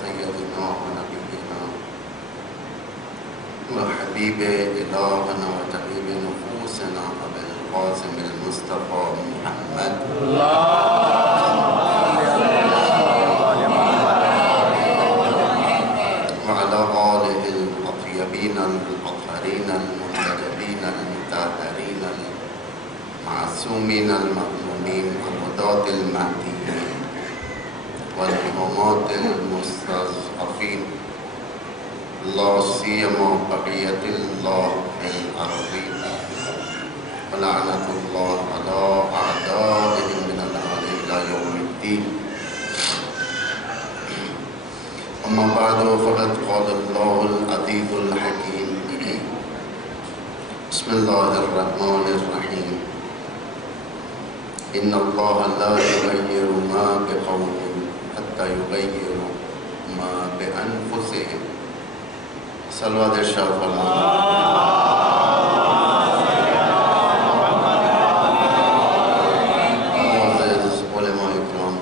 سيدنا ونبينا وحبيب إلهنا وطبيب نفوسنا أبي القاسم المصطفى محمد وعلى آله الأطيبين الأطهرين المنتجبين المطهرين المعصومين المظلومين الهداة المهديين والإمامات المستضعفين لا سيما بقية الله في الأرض ولعنة الله على أعدائهم من الآن إلى يوم الدين. أما بعد فقد قال الله العزيز الحكيم بسم الله الرحمن الرحيم إن الله لا يغير ما بقوم حتى يغيروا ما بأنفسهم. صلوات ارشاد فرمائیں. معزز علماء اکرام،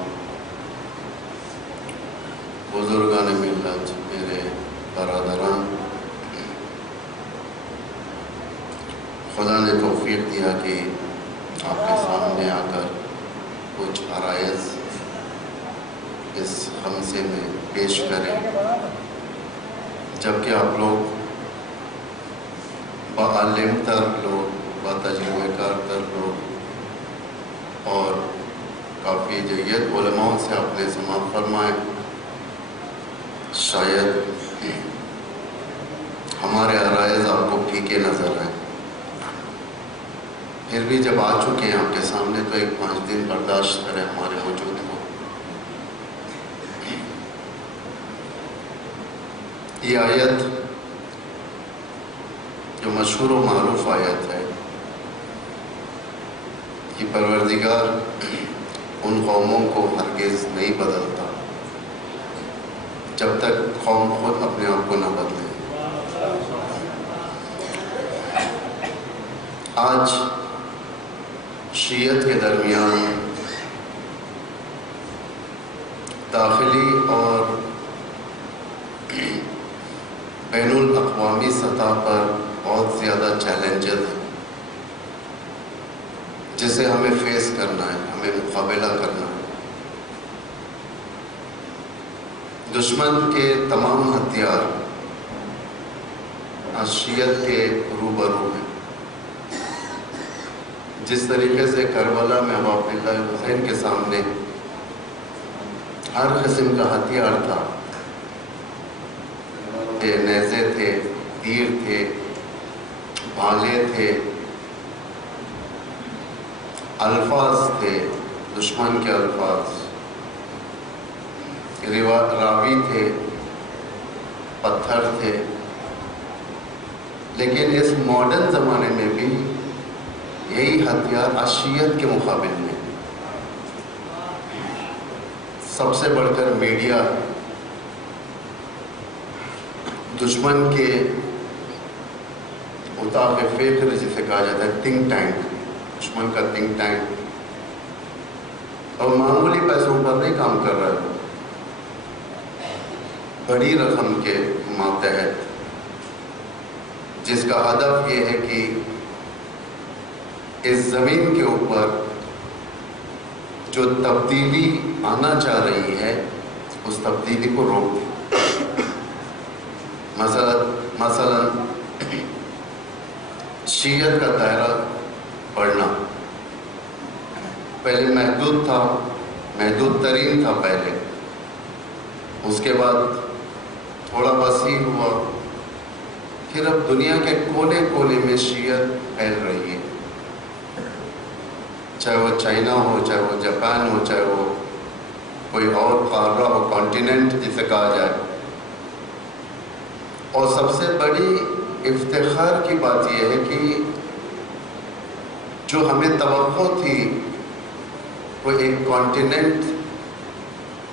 بزرگان ملت، میرے برادران، خدا نے توفیق دیا کہ آپ کے سامنے آ کر کچھ عرائض اس خمسے میں پیش کریں، جبکہ آپ لوگ بعلم تر لوگ، بتجربہ کار تر لوگ اور کافی جید علماء سے آپ نے سماعت فرمائے، شاید ہمارے عرائض آپ کو پھیکے نظر آئیں، پھر بھی جب آ چکے ہیں آپ کے سامنے تو ایک 5 دن برداشت کریں ہمارے وجود کو. یہ آیت جو مشہور و معروف آیت ہے کہ پروردگار ان قوموں کو ہرگز نہیں بدلتا جب تک قوم خود اپنے آپ کو نہ بدلے. آج شیعت کے درمیان داخلی اور بین الاقوامی سطح پر بہت زیادہ چیلنجز ہیں جسے ہمیں فیس کرنا ہے، ہمیں مقابلہ کرنا ہے. دشمن کے تمام ہتھیار شیعت کے روبرو ہیں. جس طریقے سے کربلا میں ابو عبداللہ حسین کے سامنے ہر قسم کا ہتھیار تھا، نیزے تھے، تیر تھے، بھالے تھے، الفاظ تھے، دشمن کے الفاظ، راوی تھے، پتھر تھے، لیکن اس ماڈرن زمانے میں بھی یہی ہتھیار شیعت کے مقابل میں سب سے بڑھ کر میڈیا، دشمن کے اتاق فکر جسے کہا جاتا ہے، تھنک ٹینک، دشمن کا تھنک ٹینک، اور معمولی پیسوں پر نہیں کام کر رہا ہے، بڑی رقم کے ماتحت، جس کا ہدف یہ ہے کہ اس زمین کے اوپر جو تبدیلی آنا چاہ رہی ہے اس تبدیلی کو روک دے. مثلا شیعت کا دائرہ بڑھنا پہلے محدود تھا، محدود ترین تھا پہلے، اس کے بعد تھوڑا وسیع ہوا، پھر اب دنیا کے کونے کونے میں شیعت پھیل رہی ہے، چاہے وہ چائنا ہو، چاہے وہ جاپان ہو، چاہے وہ کوئی اور قارہ ہو، کانٹیننٹ جسے کہا جائے. اور سب سے بڑی افتخار کی بات یہ ہے کہ جو ہمیں توقع تھی وہ ایک کانٹیننٹ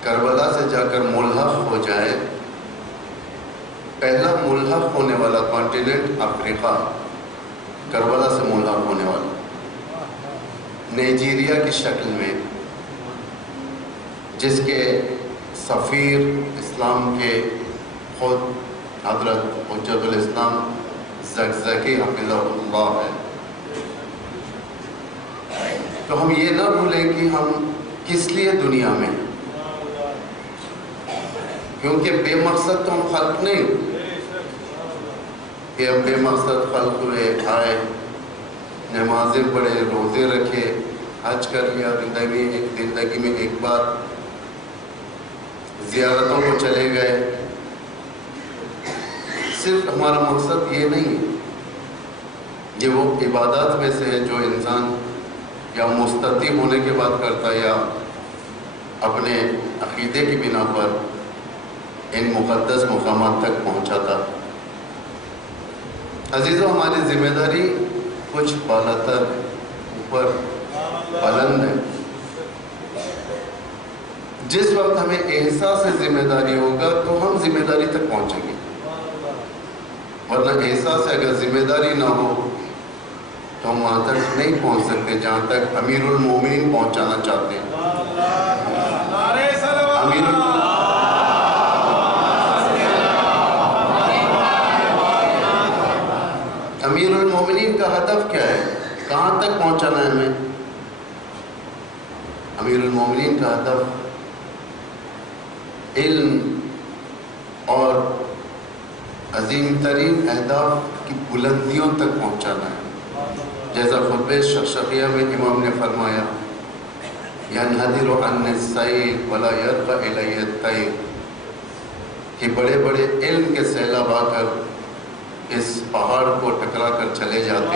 کربلا سے جا کر ملحق ہو جائے، پہلا ملحق ہونے والا کانٹیننٹ افریقہ کربلا سے ملحق ہونے والا، نائجیریا کی شکل میں جس کے سفیر اسلام کے خود حضرت حجت الاسلام زکزکی حفظہ اللہ ہے. تو ہم یہ نہ بھولیں کہ ہم کس لیے دنیا میں، کیونکہ بے مقصد تو ہم خلق نہیں کہ ہم بے مقصد خلق ہوئے، آئے، نمازیں پڑھے، روزے رکھے، حج کر لیا، زندگی میں ایک بار زیارتوں کو چلے گئے. صرف ہمارا مقصد یہ نہیں ہے. یہ وہ عبادات میں سے ہے جو انسان یا مستطیع ہونے کے بعد کرتا ہے یا اپنے عقیدے کی بنا پر ان مقدس مقامات تک پہنچاتا. عزیزوں، ہماری ذمہ داری کچھ بالاتر ہے، اوپر بلند ہے. جس وقت ہمیں احساس ذمہ داری ہوگا تو ہم ذمہ داری تک پہنچیں گے، ورنہ احساس اگر ذمہ داری نہ ہو تو ہم وہاں تک نہیں پہنچ سکتے جہاں تک امیر المومنین پہنچانا چاہتے ہیں. امیر المومنین کا ہدف کیا ہے؟ کہاں تک پہنچانا ہے ہمیں؟ امیر المومنین کا ہدف علم اور عظیم ترین اہداف کی بلندیوں تک پہنچانا ہے. جیسا خطبہ شقشقیہ میں امام نے فرمایا، يَنْحَدِرُ عَنِّ السَّيْلِ وَلَا يَرْقَ إِلَيَّ الطَّيْرُ، کہ بڑے بڑے علم کے سیلاب آ کر اس پہاڑ کو ٹکرا کر چلے جاتے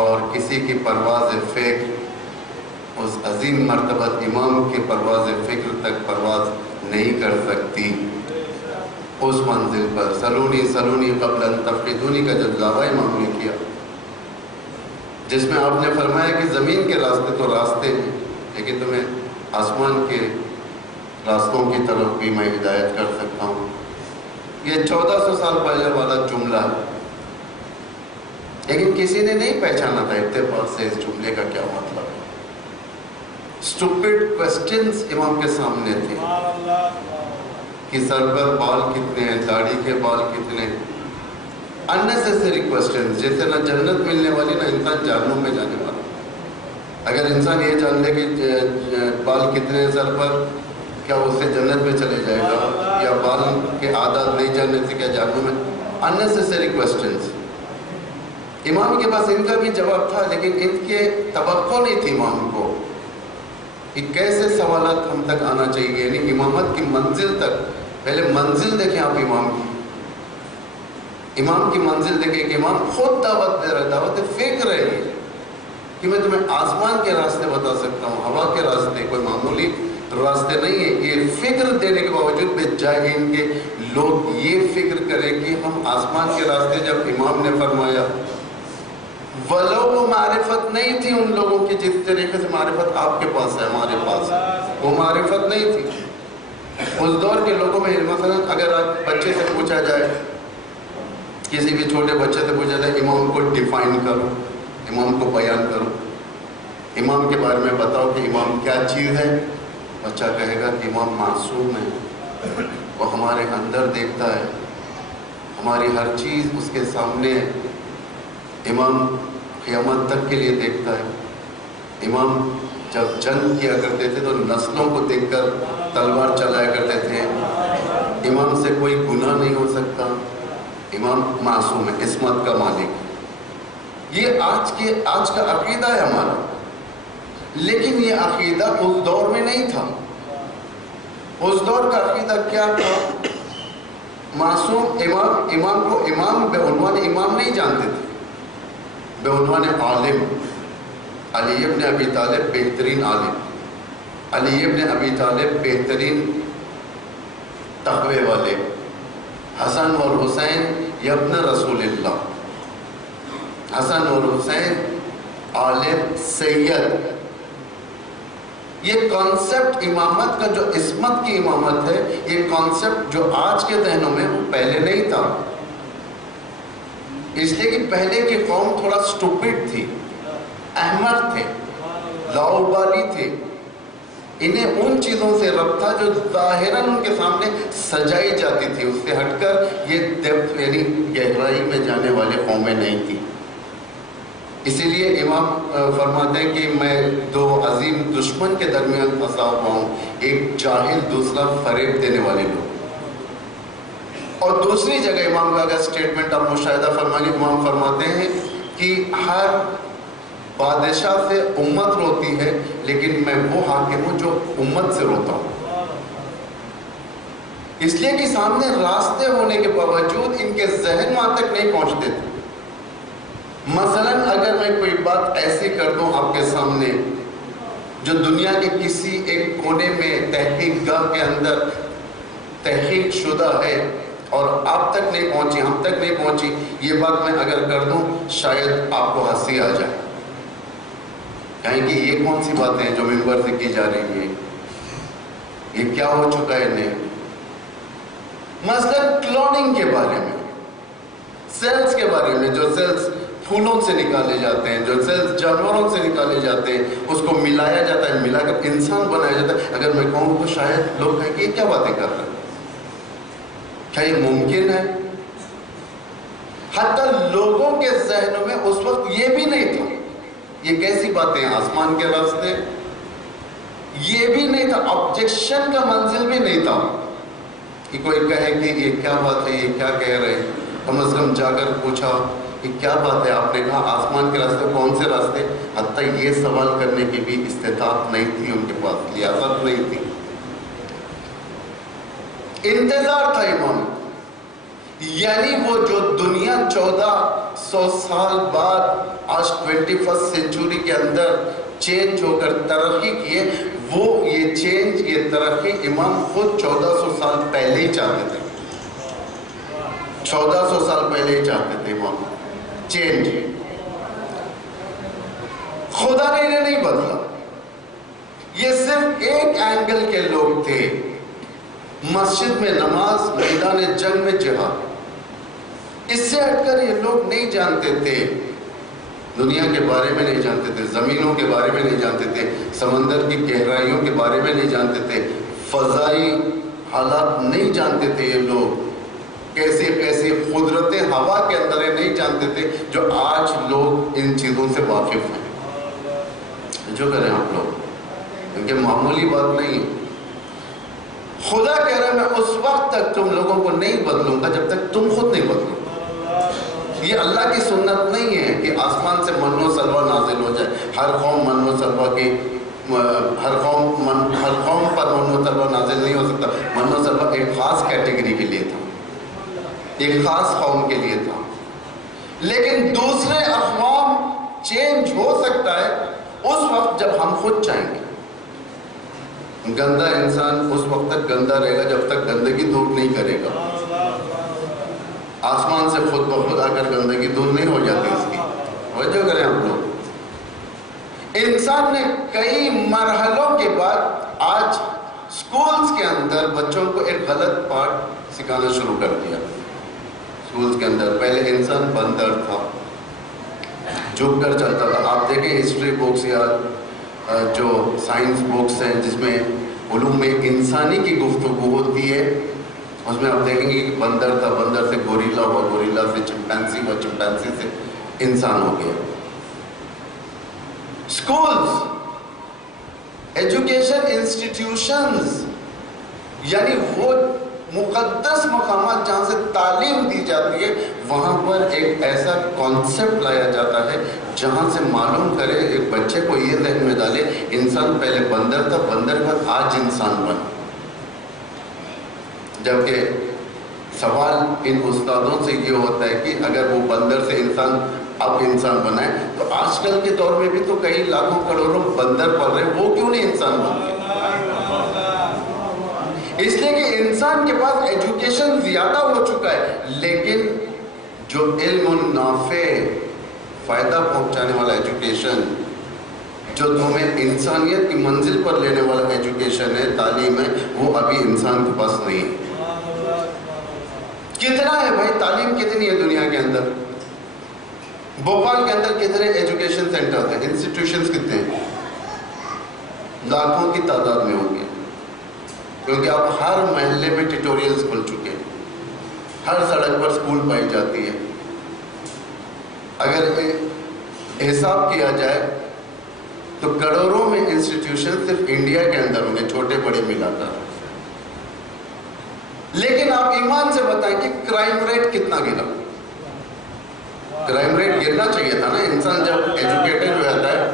اور کسی کی پرواز فکر اس عظیم مرتبہ امام کی پرواز فکر تک پرواز نہیں کر سکتی. اس منزل پر سلونی سلونی قبل ان تفقدونی کا جب دعویٰ امام نے کیا، جس میں آپ نے فرمایا کہ زمین کے راستے تو راستے ہیں لیکن تمہیں آسمان کے راستوں کی طرف بھی میں ہدایت کر سکتا ہوں. یہ 1400 سال پہلے والا جملہ ہے، لیکن کسی نے نہیں پہچانا تھا اتفاق سے اس جملے کا کیا مطلب ہے. اسٹوپڈ کوسچنز امام کے سامنے تھے کہ سر پر بال کتنے ہیں، داڑھی کے بال کتنے، unnecessary questions، جیسے نہ جنت ملنے والی نہ انسان جہنم میں جانے والا. اگر انسان یہ جان لے کہ بال کتنے ہیں سر پر، کیا اس سے جنت میں چلے جائے گا، یا بال کے عادات نہیں جاننے سے کیا جہنم میں. unnecessary questions. امام کے پاس ان کا بھی جواب تھا، لیکن ان کے توقع نہیں تھی امام کو کہ کیسے سوالات ہم تک آنا چاہیے. یعنی امامت کی منزل تک، پہلے منزل دیکھیں آپ امام کی منزل دیکھیں کہ امام خود دعوت دے رہا ہے، دعوت فکر ہے کہ میں تمہیں آسمان کے راستے بتا سکتا ہوں، ہوا کے راستے، کوئی معمولی راستے نہیں ہے. یہ فکر دینے کے باوجود بھی جائے ان کے لوگ یہ فکر کریں کہ ہم آسمان کے راستے، جب امام نے فرمایا ولو وہ معرفت نہیں تھی ان لوگوں کی جس طریقے سے معرفت آپ کے پاس ہے، ہمارے پاس ہے، وہ معرفت نہیں تھی. اس دور کے لوگوں میں مثلا اگر آپ بچے سے پوچھا جائے، کسی بھی چھوٹے بچے سے پوچھا جائے امام کو ڈیفائن کرو، امام کو بیان کرو، امام کے بارے میں بتاؤ کہ امام کیا چیز ہے، بچہ کہے گا کہ امام معصوم ہے، وہ ہمارے اندر دیکھتا ہے، ہماری ہر چیز اس کے سامنے ہے. امام قیامت تک کے لیے دیکھتا ہے. امام جب جنگ کیا کرتے تھے تو نسلوں کو دیکھ کر تلوار چلایا کرتے تھے. امام سے کوئی گناہ نہیں ہو سکتا. امام معصوم ہے، عصمت کا مالک. یہ آج کا عقیدہ ہے ہمارا، لیکن یہ عقیدہ اس دور میں نہیں تھا. اس دور کا عقیدہ کیا تھا؟ معصوم امام کو امام بے عنوان امام نہیں جانتے تھے، بے عنوان عالم. علی ابن ابی طالب بہترین عالم، علی ابن ابی طالب بہترین تقوی والے، حسن اور حسین ابن رسول اللہ، حسن اور حسین عالم سید. یہ کانسیپٹ امامت کا جو عصمت کی امامت ہے، یہ کانسیپٹ جو آج کے ذہنوں میں وہ پہلے نہیں تھا. اس لیے کہ پہلے کی قوم تھوڑا سٹوپڈ تھی، احمق تھے، لاؤبالی تھے. انہیں ان چیزوں سے ربط تھا جو ظاہراً ان کے سامنے سجائی جاتی تھی، اس سے ہٹ کر یہ ڈیپتھ یعنی گہرائی میں جانے والے قومیں نہیں تھی۔ اسی لیے امام فرماتے ہیں کہ میں دو عظیم دشمن کے درمیان پھنسا ہوا ہوں، ایک جاہل، دوسرا فریب دینے والے لوگ۔ اور دوسری جگہ امام کا اگر سٹیٹمنٹ آپ مشاہدہ فرمائیں، امام فرماتے ہیں کہ ہر بادشاہ سے امت روتی ہے، لیکن میں وہ حاکم ہوں جو امت سے روتا ہوں، اس لیے کہ سامنے راستے ہونے کے باوجود ان کے ذہن وہاں تک نہیں پہنچتے تھے۔ مثلاً اگر میں کوئی بات ایسی کر دوں آپ کے سامنے جو دنیا کے کسی ایک کونے میں تحقیق گاہ کے اندر تحقیق شدہ ہے اور آپ تک نہیں پہنچی، ہم تک نہیں پہنچی، یہ بات میں اگر کر دوں شاید آپ کو ہنسی آ جائے، کہیں کہ یہ کون سی باتیں ہیں جو ممبر سے کی جا رہی ہیں، یہ کیا ہو چکا ہے انہیں۔ مثلا کلوننگ کے بارے میں، سیلز کے بارے میں، جو سیلز پھولوں سے نکالے جاتے ہیں، جو سیلز جانوروں سے نکالے جاتے ہیں، اس کو ملایا جاتا ہے، ملا کر انسان بنایا جاتا ہے، اگر میں کہوں تو شاید لوگ کہیں کہ یہ کیا باتیں کر رہے ہیں، کیا یہ ممکن ہے؟ حتی لوگوں کے ذہنوں میں اس وقت یہ بھی نہیں تھا، یہ کیسی باتیں ہیں، آسمان کے راستے، یہ بھی نہیں تھا، آبجیکشن کا منزل بھی نہیں تھا کہ کوئی کہے کہ یہ کیا بات ہے، یہ کیا کہہ رہے ہیں۔ کم از کم جا کر پوچھا کہ کیا بات ہے، آپ نے کہا آسمان کے راستے، کون سے راستے، حتی یہ سوال کرنے کی بھی استطاعت نہیں تھی ان کے پاس، لیاقت نہیں تھی۔ انتظار تھا امام، یعنی وہ جو دنیا 1400 سال بعد آج 21 سینچوری کے اندر چینج ہو کر ترقی کیے، وہ یہ چینج، یہ ترقی امام خود 1400 سال پہلے ہی چاہتے تھے، 1400 سال پہلے ہی چاہتے تھے امام چینج۔ خدا نے انہیں نہیں بدلا، یہ صرف ایک اینگل کے لوگ تھے، مسجد میں نماز، میدان جنگ میں جہاد، اس سے ہٹ کر یہ لوگ نہیں جانتے تھے، دنیا کے بارے میں نہیں جانتے تھے، زمینوں کے بارے میں نہیں جانتے تھے، سمندر کی گہرائیوں کے بارے میں نہیں جانتے تھے، فضائی حالات نہیں جانتے تھے، یہ لوگ کیسے کیسے قدرت ہوا کے اندر نہیں جانتے تھے جو آج لوگ ان چیزوں سے واقف ہیں۔ جو کریں آپ لوگ، کیونکہ معمولی بات نہیں ہے۔ خدا کہہ رہا ہے میں اس وقت تک تم لوگوں کو نہیں بدلوں گا جب تک تم خود نہیں بدلو۔ یہ اللہ کی سنت نہیں ہے کہ آسمان سے من و سلوہ نازل ہو جائے، ہر قوم من و سلوہ کی، ہر قوم پر من و سلوہ نازل نہیں ہو سکتا۔ من و سلوہ ایک خاص کیٹیگری کے لیے تھا، ایک خاص قوم کے لیے تھا، لیکن دوسرے اقوام چینج ہو سکتا ہے اس وقت جب ہم خود چاہیں گے۔ گندا انسان اس وقت تک گندا رہے گا جب تک گندگی دور نہیں کرے گا، آسمان سے خود بخود آ کر گندگی دور نہیں ہو جاتی اس کی۔ توجہ کریں ہم لوگ، انسان نے کئی مرحلوں کے بعد آج سکولز کے اندر بچوں کو ایک غلط پارٹ سکھانا شروع کر دیا۔ سکولز کے اندر پہلے انسان بندر تھا، جھک کر چلتا تھا۔ آپ دیکھیں ہسٹری بکس یا جو سائنس بکس ہیں جس میں علوم میں انسانی کی گفتگو ہوتی ہے، اس میں آپ دیکھیں گے کہ بندر تھا، بندر سے گوریلا ہوا، گوریلا سے چمپینزی ہوا، چمپینزی سے انسان ہو گیا۔ سکولز، ایجوکیشن انسٹیٹیوشنز، یعنی وہ مقدس مقامات جہاں سے تعلیم دی جاتی ہے، وہاں پر ایک ایسا کانسیپٹ لایا جاتا ہے جہاں سے معلوم کرے، ایک بچے کو یہ ذہن میں ڈالے انسان پہلے بندر تھا، بندر کا آج انسان بنا۔ جبکہ سوال ان استادوں سے یہ ہوتا ہے کہ اگر وہ بندر سے انسان اب انسان بنا ہے تو آج کل کے دور میں بھی تو کئی لاکھوں کروڑوں بندر پل رہے ہیں، وہ کیوں نہیں انسان بن گئے؟ اس لیے کہ انسان کے پاس ایجوکیشن زیادہ ہو چکا ہے، لیکن جو علم نافع، فائدہ پہنچانے والا ایجوکیشن، جو تمہیں انسانیت کی منزل پر لینے والا ایجوکیشن ہے، تعلیم ہے، وہ ابھی انسان کے پاس نہیں ہے۔ کتنا ہے بھائی، تعلیم کتنی ہے دنیا کے اندر؟ بھوپال کے اندر کتنے ایجوکیشن سینٹر ہیں، انسٹیٹیوشنز کتنے ہیں؟ لاکھوں کی تعداد میں ہوں گے، کیونکہ اب ہر محلے میں ٹیوٹوریلز کھل چکے ہیں، ہر سڑک پر سکول پائی جاتی ہے۔ اگر حساب کیا جائے تو کروڑوں میں انسٹیٹیوشن صرف انڈیا کے اندر ہوں گے، چھوٹے بڑے ملا کر۔ لیکن آپ ایمان سے بتائیں کہ کرائم ریٹ کتنا گرا؟ کرائم ریٹ گرنا چاہیے تھا نا۔ انسان جب ایجوکیٹڈ ہو جاتا ہے،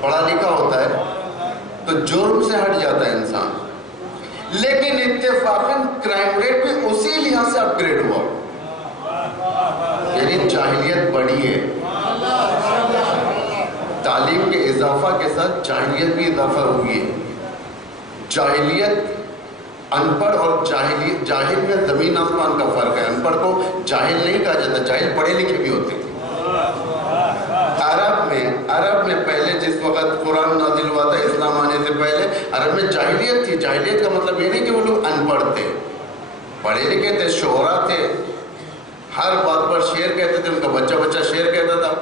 پڑھا لکھا ہوتا ہے، تو جرم سے ہٹ جاتا ہے انسان۔ لیکن اتفاقاً کرائم ریٹ بھی اسی لحاظ سے اپ گریڈ ہوا، یعنی جاہلیت بڑھی ہے۔ تعلیم کے اضافہ کے ساتھ جاہلیت بھی اضافہ ہوئی ہے۔ جاہلیت، ان پڑھ اور جاہل میں زمین آسمان کا فرق ہے۔ ان پڑھ کو جاہل نہیں کہا جاتا، جاہل پڑھے لکھے بھی ہوتے ہیں۔ عرب میں پہلے جس وقت قرآن نازل ہوا تھا، اسلام آنے سے پہلے عرب میں جاہلیت تھی۔ جاہلیت کا مطلب یہ نہیں کہ وہ لوگ ان پڑھ تھے، پڑھے لکھے تھے، شعراء تھے، ہر بات پر شعر کہتے تھے، ان کا بچہ بچہ شعر کہتا تھا۔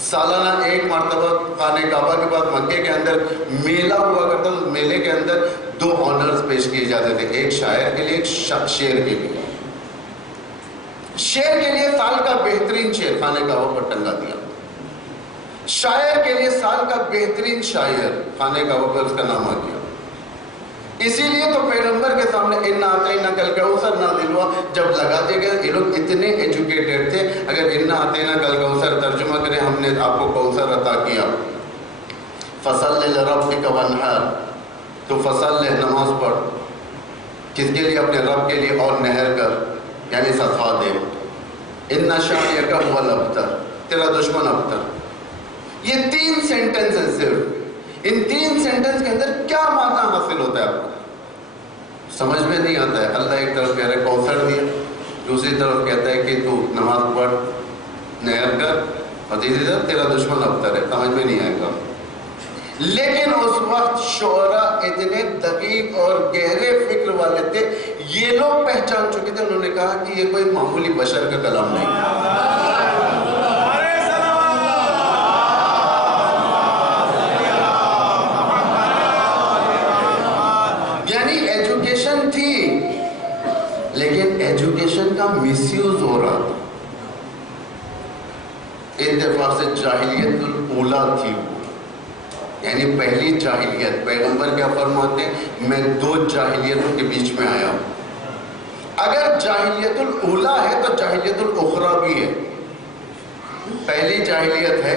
سالانہ ایک مرتبہ خانہ کعبہ کے بعد مکے کے اندر میلہ ہوا کرتا تھا۔ میلے کے اندر 2 آنرز پیش کیے جاتے تھے، ایک شاعر کے لیے، ایک شعر کے لیے۔ شعر کے لیے سال کا بہترین شعر خانہ کعبہ پر ٹنگا دیا، شاعر کے لیے سال کا بہترین شاعر خانہ کعبہ پر اس کا نام آ گیا۔ اسی لیے تو پیغمبر کے سامنے اِنَّا أَعْطَيْنَاكَ الْكَوْثَرَ نازل ہوا، جب لگا دیا گیا۔ یہ لوگ اتنے ایجوکیٹڈ تھے، اگر اِنَّا أَعْطَيْنَاكَ الْكَوْثَرَ ترجمہ کریں، ہم نے آپ کو کوثر عطا کیا، فَصَلِّ لِرَبِّكَ وَانْحَرْ، تو فصل نماز پڑھ، کس کے لیے؟ اپنے رب کے لیے، اور نہر کر یعنی صدقہ دے۔ اِنَّ شَانِئَكَ هُوَ الْأَبْتَرُ، تیرا دشمن ابتر۔ یہ 3 سینٹنس ہیں صرف۔ ان 3 سینٹنس کے اندر کیا معنی حاصل ہوتا ہے آپ کو؟ سمجھ میں نہیں آتا ہے۔ اللہ ایک طرف کہہ رہا ہے کوثر دیا، دوسری طرف کہتا ہے کہ تو نماز پڑھ، نہر کر، اور تیسری طرف تیرا دشمن ابتر ہے۔ سمجھ میں نہیں آئے گا۔ لیکن اس وقت شعراء اتنے دقیق اور گہرے فکر والے تھے، یہ لوگ پہچان چکے تھے، انہوں نے کہا کہ یہ کوئی معمولی بشر کا کلام نہیں ہے۔ لیکن ایجوکیشن کا مس یوز ہو رہا تھا۔ اتفاق سے جاہلیت الاولیٰ تھی وہ، یعنی پہلی جاہلیت۔ پیغمبر کیا فرماتے ہیں؟ میں 2 جاہلیتوں کے بیچ میں آیا ہوں۔ اگر جاہلیت الاولیٰ ہے تو جاہلیت الاخریٰ بھی ہے۔ پہلی جاہلیت ہے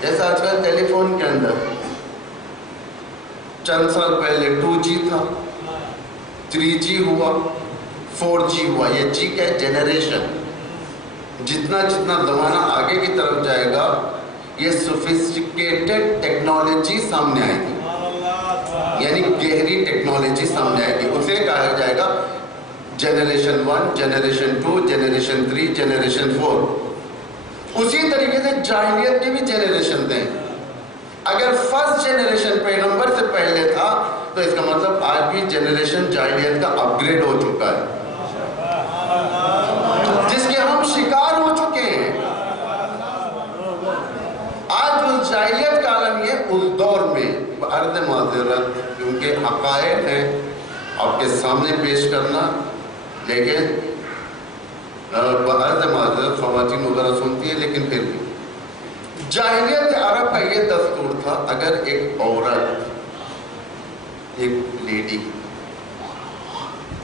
جیسا آج کل ٹیلی فون کے اندر، چند سال پہلے 2G تھا، 3G ہوا، 4G ہوا۔ یہ جی کا جنریشن، جتنا جتنا زمانہ آگے کی طرف جائے گا، یہ سوفسٹیکیٹڈ ٹیکنالوجی سامنے آئے گی، یعنی گہری ٹیکنالوجی سامنے آئے گی۔ اسے کہا جائے گا جنریشن 1، جنریشن 2، جنریشن 3، جنریشن 4۔ اسی طریقے سے جاہلیت کے بھی جنریشن تھے۔ اگر فرسٹ جنریشن پیغمبر سے پہلے تھا تو اس کا مطلب آج بھی جنریشن جاہلیت کا اپ گریڈ ہو چکا ہے، جس کے ہم شکار ہو چکے ہیں۔ آج اس جاہلیت کا عالم یہ، اس دور میں عرض معذرت، کیونکہ حقائق ہیں آپ کے سامنے پیش کرنا، لیکن عرض معذرت خواتین وغیرہ سنتی ہے، لیکن پھر بھی جاہلیت عرب کا یہ دستور تھا، اگر ایک عورت، ایک لیڈی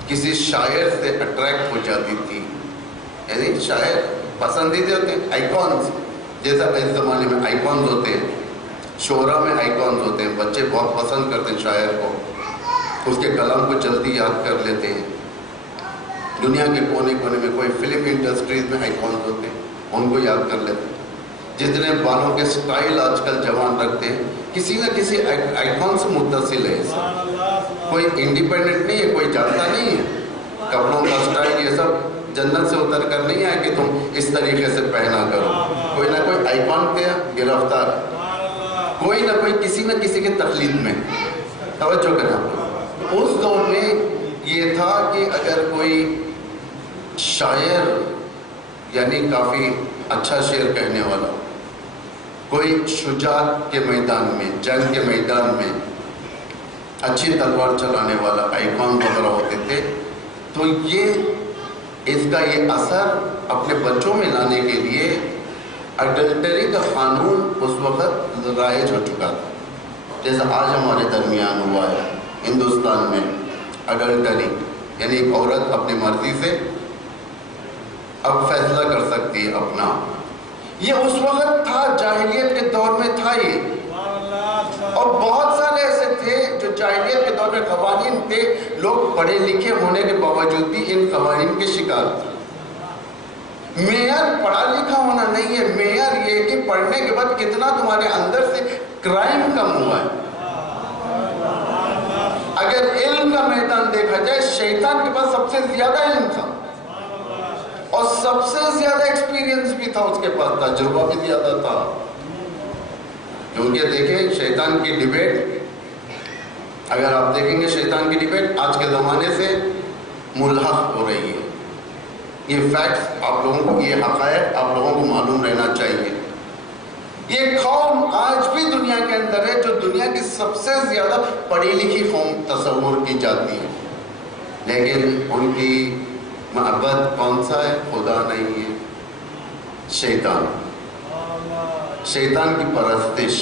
کسی شاعر سے اٹریکٹ ہو جاتی تھی، یعنی شاعر پسندیدہ ہوتے ہیں، آئیکونز، جیسا اس زمانے میں آئیکونز ہوتے ہیں، شعراء میں آئیکونز ہوتے ہیں، بچے بہت پسند کرتے ہیں شاعر کو، اس کے کلام کو جلدی یاد کر لیتے ہیں۔ دنیا کے کونے کونے میں کوئی فلم انڈسٹریز میں آئیکونز ہوتے ہیں، ان کو یاد کر لیتے ہیں۔ جتنے بالوں کے سٹائل آج کل جوان رکھتے ہیں، کسی نہ کسی آئیکن سے متصل ہے۔ کوئی انڈیپینڈنٹ نہیں ہے، کوئی جانتا نہیں ہے۔ کپڑوں کا سٹائل یہ سب جنت سے اتر کر نہیں آئے کہ تم اس طریقے سے پہنا کرو، کوئی نہ کوئی آئیکن پہ گرفتار، کوئی نہ کوئی کسی نہ کسی کے تقلید میں۔ توجہ کرنا، اس دور میں یہ تھا کہ اگر کوئی شاعر، یعنی کافی اچھا شعر کہنے والا، کوئی شجاعت کے میدان میں، جنگ کے میدان میں اچھی تلوار چلانے والا آئیکن وغیرہ ہوتے تھے. تو اس کا یہ اثر اپنے بچوں میں لانے کے لیے اڈلٹری کا قانون اس وقت رائج ہو چکا تھا. جیسا آج ہمارے درمیان ہوا ہے ہندوستان میں اڈلٹری، یعنی ایک عورت اپنی مرضی سے اب فیصلہ کر سکتی ہے اپنا. یہ اس وقت تھا، جاہلیت کے دور میں تھا یہ. اور بہت سارے ایسے تھے جو جاہلیت کے دور میں قوانین تھے، لوگ پڑھے لکھے ہونے کے باوجود بھی ان قوانین کے شکار تھے. معیار پڑھا لکھا ہونا نہیں ہے، معیار یہ کہ پڑھنے کے بعد کتنا تمہارے اندر سے کرائم کم ہوا ہے. اگر علم کا میدان دیکھا جائے، شیطان کے پاس سب سے زیادہ علم تھا اور سب سے زیادہ ایکسپیرینس بھی تھا، اس کے پاس تجربہ بھی زیادہ تھا. کیونکہ دیکھیں شیطان کی ڈیبیٹ، اگر آپ دیکھیں گے شیطان کی ڈیبیٹ آج کے زمانے سے ملحق ہو رہی ہے. یہ فیکٹس آپ لوگوں کو، یہ حقائق آپ لوگوں کو معلوم رہنا چاہیے. یہ قوم آج بھی دنیا کے اندر ہے جو دنیا کی سب سے زیادہ پڑھی لکھی قوم تصور کی جاتی ہے، لیکن ان کی محبت کون سا ہے؟ خدا نہیں ہے، شیطان. شیطان کی پرستش.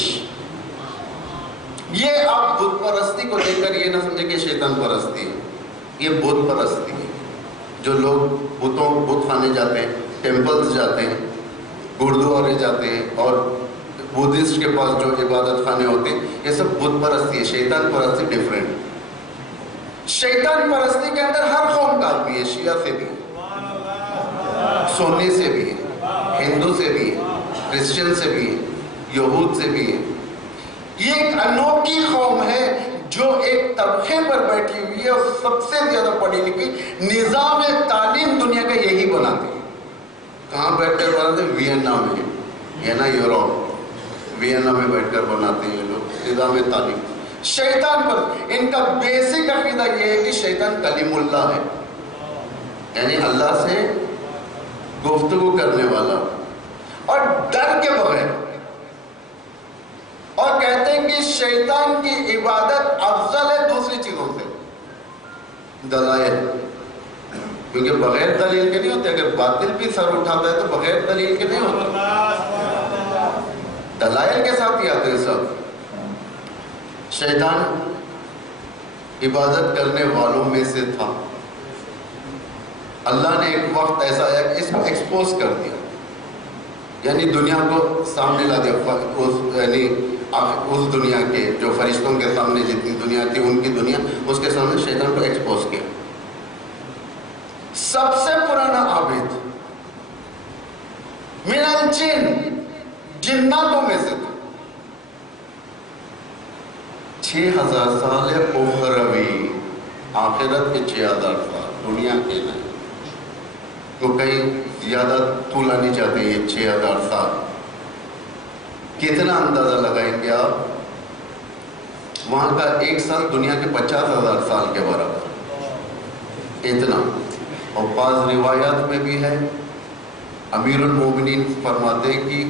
یہ آپ بت پرستی کو دیکھ کر یہ نہ سمجھے کہ شیطان پرستی ہے، یہ بت پرستی ہے. جو لوگ بت خانے جاتے ہیں، ٹیمپلز جاتے ہیں، گردوارے جاتے ہیں، اور بدھسٹ کے پاس جو عبادت خانے ہوتے ہیں، یہ سب بت پرستی ہے. شیطان پرستی ڈیفرنٹ. شیطان پرستی کے اندر ہر قوم کا آدمی ہے، شیعہ سے بھی ہے، سنی سے بھی ہے، ہندو سے بھی ہے، کرسچن سے بھی ہے، یہود سے بھی ہے. یہ ایک انوکھی قوم ہے جو ایک طبقے پر بیٹھی ہوئی ہے اور سب سے زیادہ پڑھی لکھی. نظام تعلیم دنیا کا یہی بناتی ہے. کہاں بیٹھ کر بناتے ہیں؟ وینا میں. وینا یوروپ، وینا میں بیٹھ کر بناتے ہیں یہ لوگ نظام تعلیم. شیطان پر ان کا بیسک عقیدہ یہ ہے کہ شیطان کلیم اللہ ہے، یعنی اللہ سے گفتگو کرنے والا، اور ڈر کے بغیر. اور کہتے ہیں کہ شیطان کی عبادت افضل ہے دوسری چیزوں سے. دلائل، کیونکہ بغیر دلیل کے نہیں ہوتے. اگر باطل بھی سر اٹھاتا ہے تو بغیر دلیل کے نہیں ہوتا، دلائل کے ساتھ ہی آتے ہیں سب. شیطان عبادت کرنے والوں میں سے تھا. اللہ نے ایک وقت ایسا آیا کہ اس کو ایکسپوز کر دیا، یعنی دنیا کو سامنے لا دیا. یعنی اس دنیا کے جو فرشتوں کے سامنے جتنی دنیا تھی، ان کی دنیا، اس کے سامنے شیطان کو ایکسپوز کیا. سب سے پرانا عابد من الجن، جناتوں میں سے تھا. 6000 سال اخروی، آخرت کے 6000 سال، دنیا کے نہیں. تو کہیں زیادہ طولہ نہیں چاہتے یہ 6000 سال. کتنا اندازہ لگائیں گے آپ؟ وہاں کا ایک سال دنیا کے 50,000 سال کے برابر، اتنا. اور بعض روایات میں بھی ہے، امیر المومنین فرماتے ہیں کہ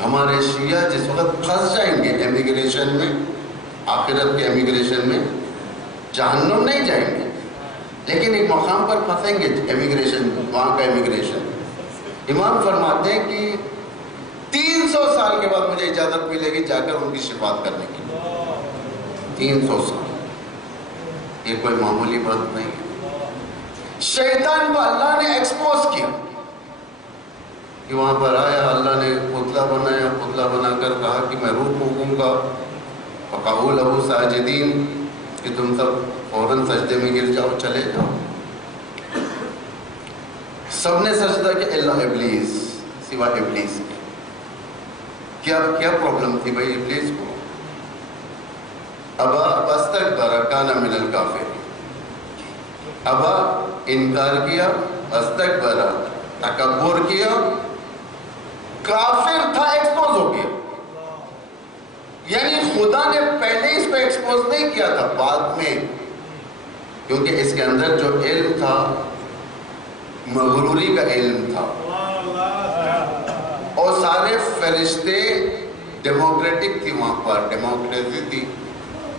ہمارے شیعہ جس وقت پھنس جائیں گے امیگریشن میں، آخرت کے امیگریشن میں، جہنم نہیں جائیں گے لیکن ایک مقام پر پھنسیں گے امیگریشن، وہاں کا امیگریشن. امام فرماتے ہیں کہ 300 سال کے بعد مجھے اجازت ملے گی جا کر ان کی شفاعت کرنے کی. 300 سال، یہ کوئی معمولی بات نہیں ہے. شیطان کو اللہ نے ایکسپوز کیا کہ وہاں پر آیا، اللہ نے پتلا بنایا، پتلا بنا کر کہا کہ میں روح پھونکوں گا، فقعوا لہ ساجدین، کہ تم سب فوراً سجدے میں گر جاؤ، چلے جاؤ. سب نے سجدہ کیا الا ابلیس، سوا ابلیس. کیا پرابلم تھی بھائی ابلیس کو؟ ابا واستکبر کان من الکافرین. ابا، انکار کیا، استکبر، تکبر کیا، کافر تھا، ایکسپوز ہو گیا. یعنی خدا نے پہلے اس کو ایکسپوز نہیں کیا تھا، بعد میں، کیونکہ اس کے اندر جو علم تھا مغروری کا علم تھا. سارے فرشتے ڈیموکریٹک تھی، وہاں پر ڈیموکریسی تھی،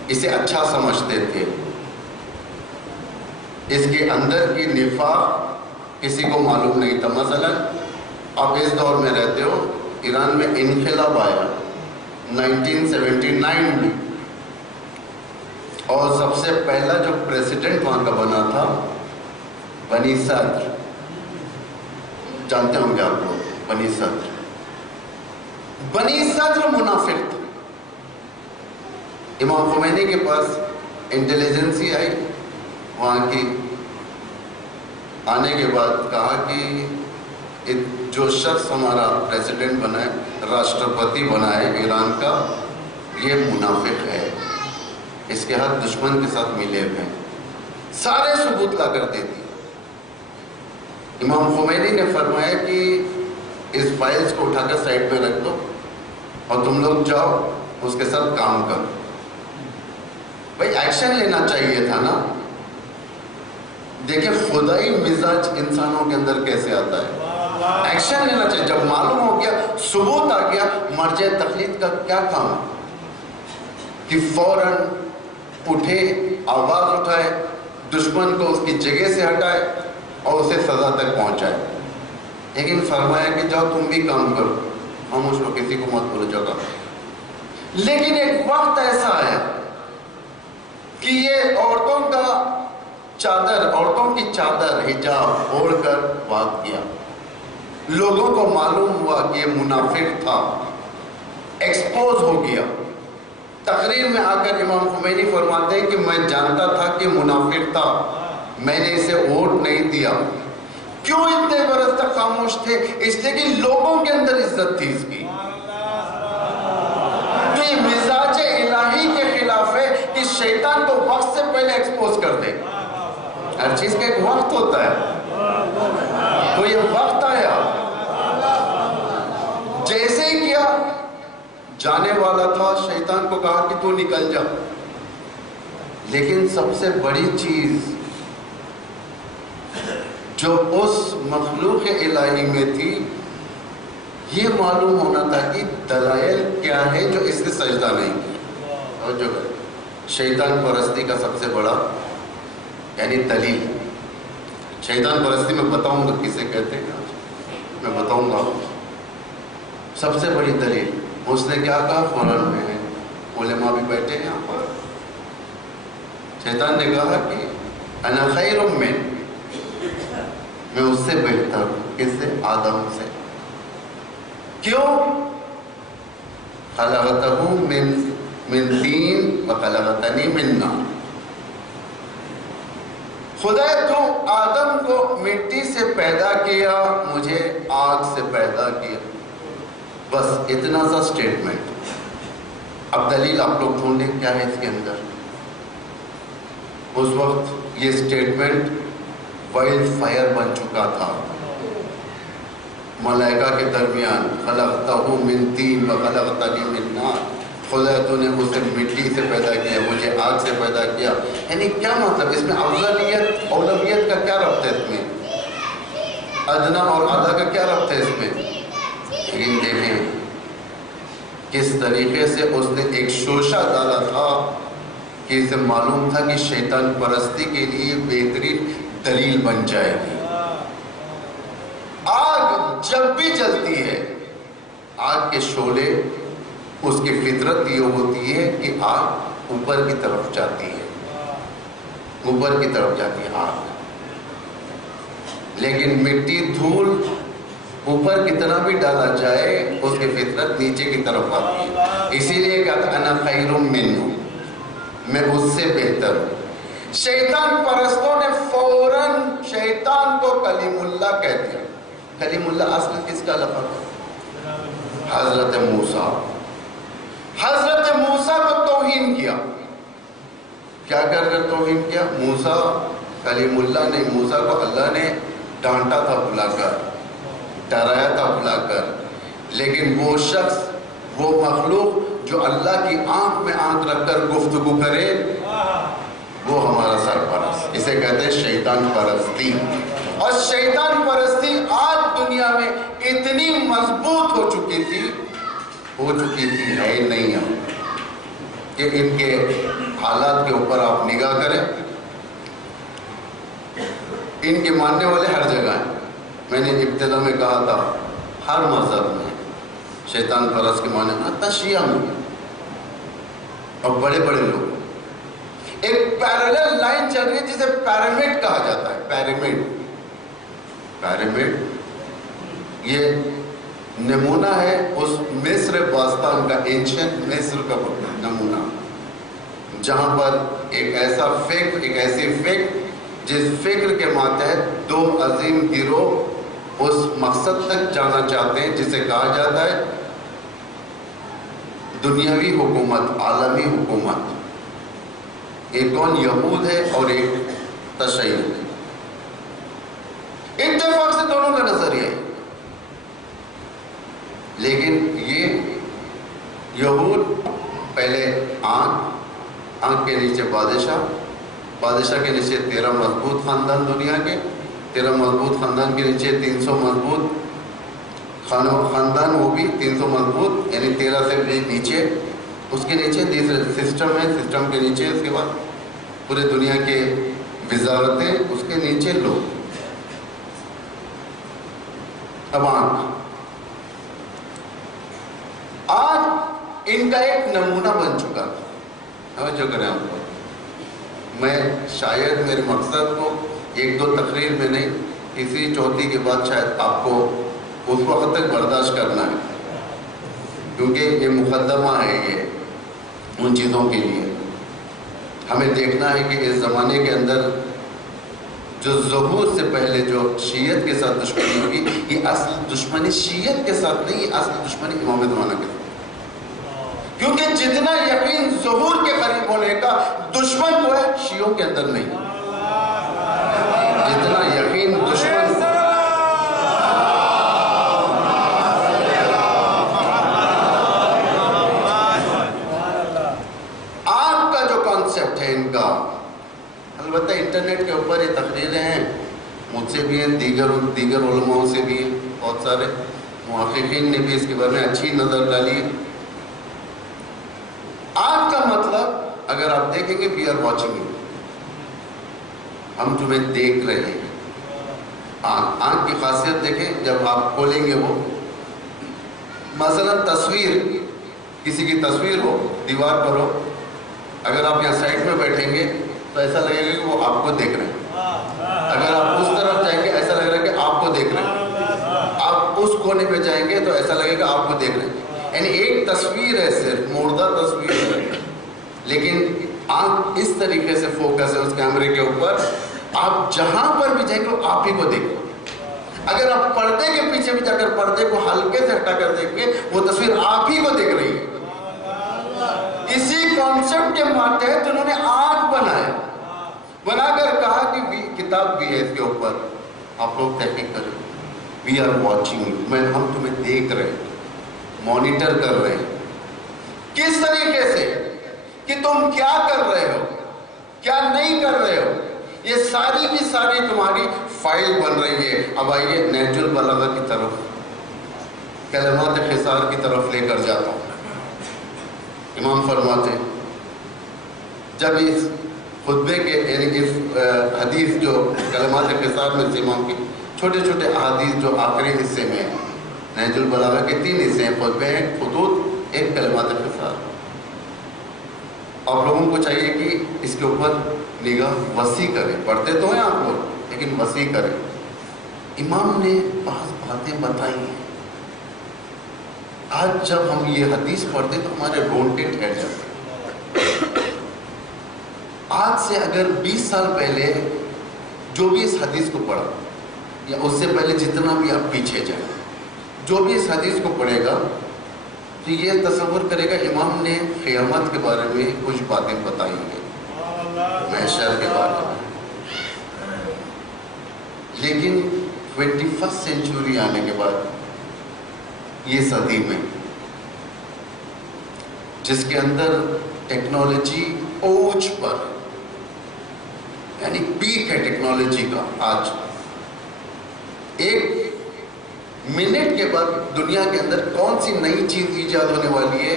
اسے اچھا سمجھتے تھے. اس کے اندر کی نفاق کسی کو معلوم نہیں تھا. مثلا آپ اس دور میں رہتے ہو، ایران میں انقلاب آیا 1979 میں، اور سب سے پہلا جو پریزیڈنٹ وہاں کا بنا تھا بنی صدر، جانتے ہوں گے آپ لوگ بنی صدر. بنی صدر منافق تھا. امام خمینی کے پاس انٹیلیجنسی آئی وہاں کی، آنے کے بعد کہا کہ جو شخص ہمارا پریزیڈنٹ بنائے، راشٹرپتی بنائے ایران کا، یہ منافق ہے، اس کے ہر دشمن کے ساتھ ملے ہوئے ہیں. سارے ثبوت لا کر دے دی. امام خمینی نے فرمایا کہ اس فائلز کو اٹھا کر سائڈ پہ رکھ دو اور تم لوگ جاؤ اس کے ساتھ کام کرو. بھائی ایکشن لینا چاہیے تھا نا. دیکھیں خدائی مزاج انسانوں کے اندر کیسے آتا ہے. ایکشن لینا چاہیے. جب معلوم ہو گیا، ثبوت آ گیا، مرجع تقلید کا کیا کام کہ فوراً اٹھے، آواز اٹھائے، دشمن کو اس کی جگہ سے ہٹائے اور اسے سزا تک پہنچائے. لیکن فرمایا کہ جاؤ تم بھی کام کرو، خاموش ہو، کسی کو مت بولو، جگہ. لیکن ایک وقت ایسا ہے کہ یہ عورتوں کا چادر، عورتوں کی چادر حجاب اوڑھ کر بات کیا. لوگوں کو معلوم ہوا کہ یہ منافق تھا، ایکسپوز ہو گیا. تقریر میں آ کر امام خمینی فرماتے ہیں کہ میں جانتا تھا کہ منافق تھا، میں نے اسے ووٹ نہیں دیا. کیوں اتنے برس تک خاموش تھے؟ اس لیے کہ لوگوں کے اندر عزت تھی اس کی. تو یہ مزاج الہی کے خلاف ہے کہ شیطان کو وقت سے پہلے ایکسپوز کر دے. ہر چیز کا ایک وقت ہوتا ہے. تو یہ وقت آیا، جیسے ہی کیا، جانے والا تھا، شیطان کو کہا کہ تو نکل جا. لیکن سب سے بڑی چیز جو اس مخلوق الہی میں تھی، یہ معلوم ہونا تھا کہ دلائل کیا ہے جو اس نے سجدہ نہیں کیا. اور جو شیطان پرستی کا سب سے بڑا یعنی دلیل، شیطان پرستی میں بتاؤں گا کسے کہتے ہیں، میں بتاؤں گا. سب سے بڑی دلیل اس نے کیا کہا؟ فوراً میں علماء بھی بیٹھے ہیں یہاں پر. شیطان نے کہا کہ انا خیر من، میں اس سے بہتر ہوں. کس سے؟ آدم سے. کیوں؟ خلقتہ من طین وخلقتنی من نار. خدا تو آدم کو مٹی سے پیدا کیا، مجھے آگ سے پیدا کیا. بس اتنا سا سٹیٹمنٹ. اب دلیل آپ لوگ ڈھونڈیں کیا ہے اس کے اندر. اس وقت یہ سٹیٹمنٹ وائلڈ فائر بن چکا تھا ملائکہ کے درمیان. خلقتہ من طین وخلقتنی من نار. خدا تو نے اسے مٹی سے پیدا کیا، مجھے آگ سے پیدا کیا. یعنی کیا مطلب؟ اس میں افضلیت اولویت کا کیا ربط ہے اس میں؟ ادنا اور اعلیٰ کا کیا ربط ہے اس میں؟ لیکن دیکھیں کس طریقے سے اس نے ایک شوشہ ڈالا تھا کہ اسے معلوم تھا کہ شیطان پرستی کے لیے بہترین دلیل بن جائے گی. آگ جب بھی جلتی ہے، آگ کے شعلے، اس کی فطرت یہ ہوتی ہے کہ آگ اوپر کی طرف جاتی ہے، اوپر کی طرف جاتی ہے آگ. لیکن مٹی، دھول اوپر کتنا بھی ڈالا جائے اس کی فطرت نیچے کی طرف آتی ہے. اسی لیے کہتا انا خیر منہ، میں اس سے بہتر ہوں. شیطان پرستوں نے فوراً شیطان کو کلیم اللہ کہہ دیا. کلیم اللہ اصل کس کا لفظ ہے؟ حضرت موسیٰ. حضرت موسیٰ کو توہین کیا. کیا کر توہین کیا؟ موسیٰ کلیم اللہ نہیں، موسیٰ کو اللہ نے ڈانٹا تھا بلا کر، ڈرایا تھا بلا کر. لیکن وہ شخص، وہ مخلوق جو اللہ کی آنکھ میں آنکھ رکھ کر گفتگو کرے، وہ ہمارا سرپرست. اسے کہتے ہیں شیطان پرستی. اور شیطان پرستی آج دنیا میں اتنی مضبوط ہو چکی تھی ہے ہی نہیں اب کہ ان کے حالات کے اوپر آپ نگاہ کریں. ان کے ماننے والے ہر جگہ ہیں. میں نے ابتدا میں کہا تھا ہر مذہب میں شیطان پرست کے معنی حتی شیعہ میں اور بڑے بڑے لوگ ایک پیرالل لائن چل رہی ہے جسے پیرامڈ کہا جاتا ہے. پیرامڈ یہ نمونہ ہے اس مصر باستان کا، اینشنٹ مصر کا نمونہ، جہاں پر ایک ایسی فکر جس فکر کے ماتحت دو عظیم گروہ اس مقصد تک جانا چاہتے ہیں جسے کہا جاتا ہے دنیاوی حکومت، عالمی حکومت. ایک کون؟ یہود ہے اور ایک تشیع ہے. اتفاق سے دونوں کا نظریہ ہے، لیکن یہ یہود پہلے آنکھ کے نیچے بادشاہ کے نیچے 13 مضبوط خاندان دنیا کے، 13 مضبوط خاندان کے نیچے 300 مضبوط خاندان، وہ بھی 300 مضبوط، یعنی 13 سے بھی نیچے. اس کے نیچے سسٹم ہے، سسٹم کے نیچے اس کے بعد پورے دنیا کے وزارتیں، اس کے نیچے لوگ. اب آج ان کا ایک نمونہ بن چکا. جو کریں آپ کو، میں شاید میرے مقصد کو 1-2 تقریر میں نہیں، اسی چوتھی کے بعد شاید آپ کو اس وقت تک برداشت کرنا ہے، کیونکہ یہ مقدمہ ہے. یہ ان چیزوں کے لیے ہمیں دیکھنا ہے کہ اس زمانے کے اندر جو ظہور سے پہلے جو شیعت کے ساتھ دشمنی ہوگی، یہ اصل دشمنی شیعت کے ساتھ نہیں، یہ اصل دشمنی امام زمانہ کے ساتھ. کیونکہ جتنا یقین ظہور کے قریب ہونے کا دشمن کو ہے، شیعوں کے اندر نہیں. جتنا یقین دشمن آگ کا جو کانسیپٹ ہے ان کا، البتہ انٹرنیٹ کے اوپر یہ تقریریں ہیں، مجھ سے بھی ہیں، دیگر علماء سے بھی ہیں، بہت سارے محققین نے بھی اس کے بارے میں اچھی نظر ڈالی ہے. آنکھ کا مطلب اگر آپ دیکھیں گے we are watching you، ہم تمہیں دیکھ رہے ہیں. آنکھ کی خاصیت دیکھیں، جب آپ کھولیں گے وہ مثلا تصویر، کسی کی تصویر ہو دیوار پر ہو، اگر آپ یہاں سائڈ میں بیٹھیں گے تو ایسا لگے گا کہ وہ آپ کو دیکھ رہے ہیں. اگر آپ اس طرف جائیں گے ایسا لگ رہا ہے کہ آپ کو دیکھ رہے ہیں. آپ اس کونے پہ جائیں گے تو ایسا لگے گا آپ کو دیکھ رہے ہیں. یعنی ایک تصویر ہے، صرف مردہ تصویر ہے، لیکن آنکھ اس طریقے سے فوکس ہے اس کیمرے کے اوپر، آپ جہاں پر بھی جائیں گے وہ آپ ہی کو دیکھیں. اگر آپ پردے کے پیچھے بھی جا کر پردے کو ہلکے سے ہٹا کر دیکھ گے، وہ تصویر آپ ہی کو دیکھ رہی ہے. اسی کانسیپٹ کے ماتحت انہوں نے آنکھ بنا کر کہا کہ کتاب بھی ہے اس کے اوپر، آپ لوگ تحقیق کریں. وی آر واچنگ، ہم تمہیں دیکھ رہے ہیں، مانیٹر کر رہے ہیں. کس طریقے سے کہ تم کیا کر رہے ہو، کیا نہیں کر رہے ہو، یہ ساری کی ساری تمہاری فائل بن رہی ہے. اب آئیے نہج البلاغہ کی طرف، کلمات خسار کی طرف لے کر جاتا ہوں. امام فرماتے ہیں جب اس خطبے کے یعنی اس حدیث جو کلمات خسار میں سے امام کی چھوٹے چھوٹے احادیث جو آخری حصے میں ہیں، نہج البلاغہ کے 3 حصے ہیں، خطبے ہیں، خطوط، ایک کلمات خسار. آپ لوگوں کو چاہیے کہ اس کے اوپر نگاہ وسیع کریں. پڑھتے تو ہیں آپ لوگ، لیکن وسیع کریں. امام نے بعض باتیں بتائی ہیں. آج جب ہم یہ حدیث پڑھتے تو ہمارے رونگٹے ٹھہر جاتے. آج سے اگر 20 سال پہلے جو بھی اس حدیث کو پڑھا، یا اس سے پہلے جتنا بھی آپ پیچھے جائیں، جو بھی اس حدیث کو پڑھے گا تو یہ تصور کرے گا امام نے قیامت کے بارے میں کچھ باتیں بتائی ہیں، محشر کے بارے میں. لیکن 21 سینچری آنے کے بعد، یہ صدی میں جس کے اندر ٹیکنالوجی اوج پر، یعنی پیک ہے ٹیکنالوجی کا، آج ایک منٹ کے بعد دنیا کے اندر کون سی نئی چیز ایجاد ہونے والی ہے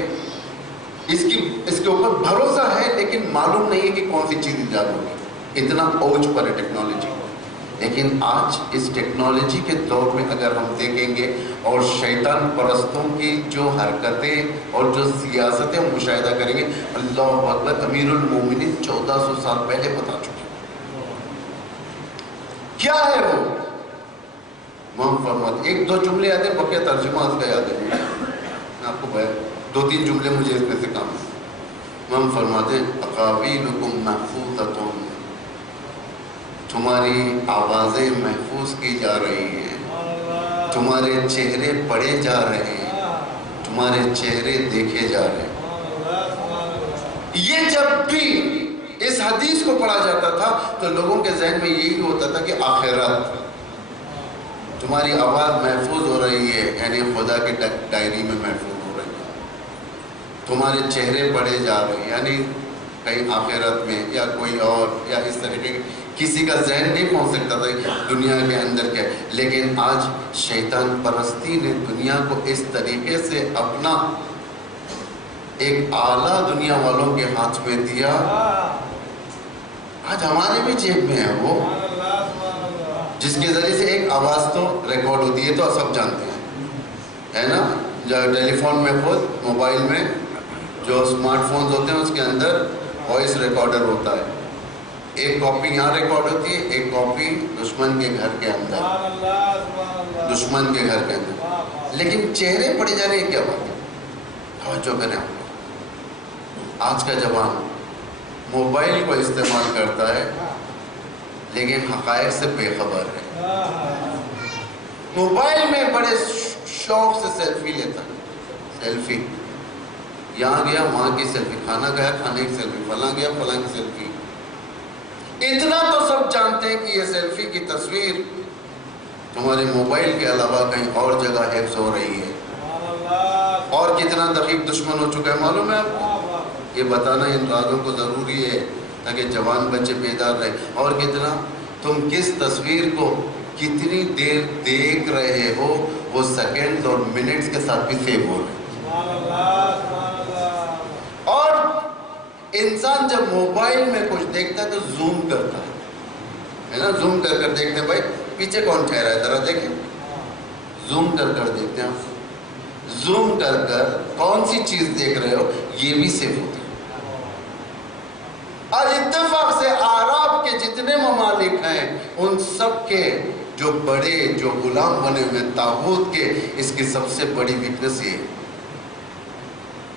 اس کے اوپر بھروسہ ہے، لیکن معلوم نہیں ہے کہ کون سی چیز ایجاد ہوگی، اتنا اوج پر ہے ٹیکنالوجی۔ لیکن آج اس ٹیکنالوجی کے دور میں اگر ہم دیکھیں گے اور شیطان پرستوں کی جو حرکتیں اور جو سیاستیں مشاہدہ کریں گے، اللہ اکبر، امیر المومنین 1400 سال پہلے بتا چکے کیا ہے وہ۔ محمد فرماتے، ایک دو جملے یاد ہیں، بقیہ ترجمہ اس کا یاد ہے، میں آپ کو دو تین جملے مجھے اس میں سے کام ہے۔ محمد فرماتے ہیں اقاویلکم محفوظۃ، تمہاری آوازیں محفوظ کی جا رہی ہیں، تمہارے چہرے پڑھے جا رہے ہیں، تمہارے چہرے دیکھے جا رہے ہیں۔ یہ جب بھی اس حدیث کو پڑھا جاتا تھا تو لوگوں کے ذہن میں یہی ہوتا تھا کہ آخرت، تمہاری آواز محفوظ ہو رہی ہے، یعنی خدا کی ڈائری میں محفوظ ہو رہی ہے، تمہارے چہرے پڑھے جا رہے ہیں، یعنی کہیں آخرت میں یا کوئی اور یا اس طریقے کی کسی کا ذہن نہیں پہنچ سکتا تھا دنیا کے اندر کیا۔ لیکن آج شیطان پرستی نے دنیا کو اس طریقے سے اپنا ایک آلہ دنیا والوں کے ہاتھ میں دیا، آج ہمارے بھی جیب میں ہے وہ، جس کے ذریعے سے ایک آواز تو ریکارڈ ہوتی ہے، تو سب جانتے ہیں، ہے نا، جو ٹیلی فون میں خود موبائل میں جو اسمارٹ فونز ہوتے ہیں اس کے اندر وائس ریکارڈر ہوتا ہے، ایک کاپی یہاں ریکارڈ ہوتی ہے، ایک کاپی دشمن کے گھر کے اندر، دشمن کے گھر کے اندر، لیکن چہرے پڑے جا رہے ہیں، کیا بات ہے؟ توجہ کریں، آج کا جوان موبائل کو استعمال کرتا ہے لیکن حقائق سے بے خبر ہے، موبائل میں بڑے شوق سے سیلفی لیتا ہے، سیلفی یہاں گیا وہاں کی سیلفی، کھانا گیا کھانے کی سیلفی، فلاں گیا فلاں کی سیلفی۔ اتنا تو سب جانتے ہیں کہ یہ سیلفی کی تصویر تمہارے موبائل کے علاوہ کہیں اور جگہ حفظ ہو رہی ہے، اور کتنا دقیق دشمن ہو چکا ہے معلوم ہے آپ کو؟ یہ بتانا ان رازوں کو ضروری ہے تاکہ جوان بچے بیدار رہیں، اور کتنا تم کس تصویر کو کتنی دیر دیکھ رہے ہو وہ سیکنڈز اور منٹس کے ساتھ بھی سیو ہو رہے ہیں۔ اور انسان جب موبائل میں کچھ دیکھتا ہے تو زوم کرتا ہے نا، زوم کر کر دیکھتے ہیں بھائی پیچھے کون ٹھہرا ہے، ذرا دیکھیں، زوم کر کر دیکھتے ہیں، زوم کر کر کون سی چیز دیکھ رہے ہو یہ بھی سیو ہوتی ہے۔ آج اتفاق سے عرب کے جتنے ممالک ہیں ان سب کے جو بڑے جو غلام بنے ہوئے طاغوت کے، اس کی سب سے بڑی ویکنس یہ ہے،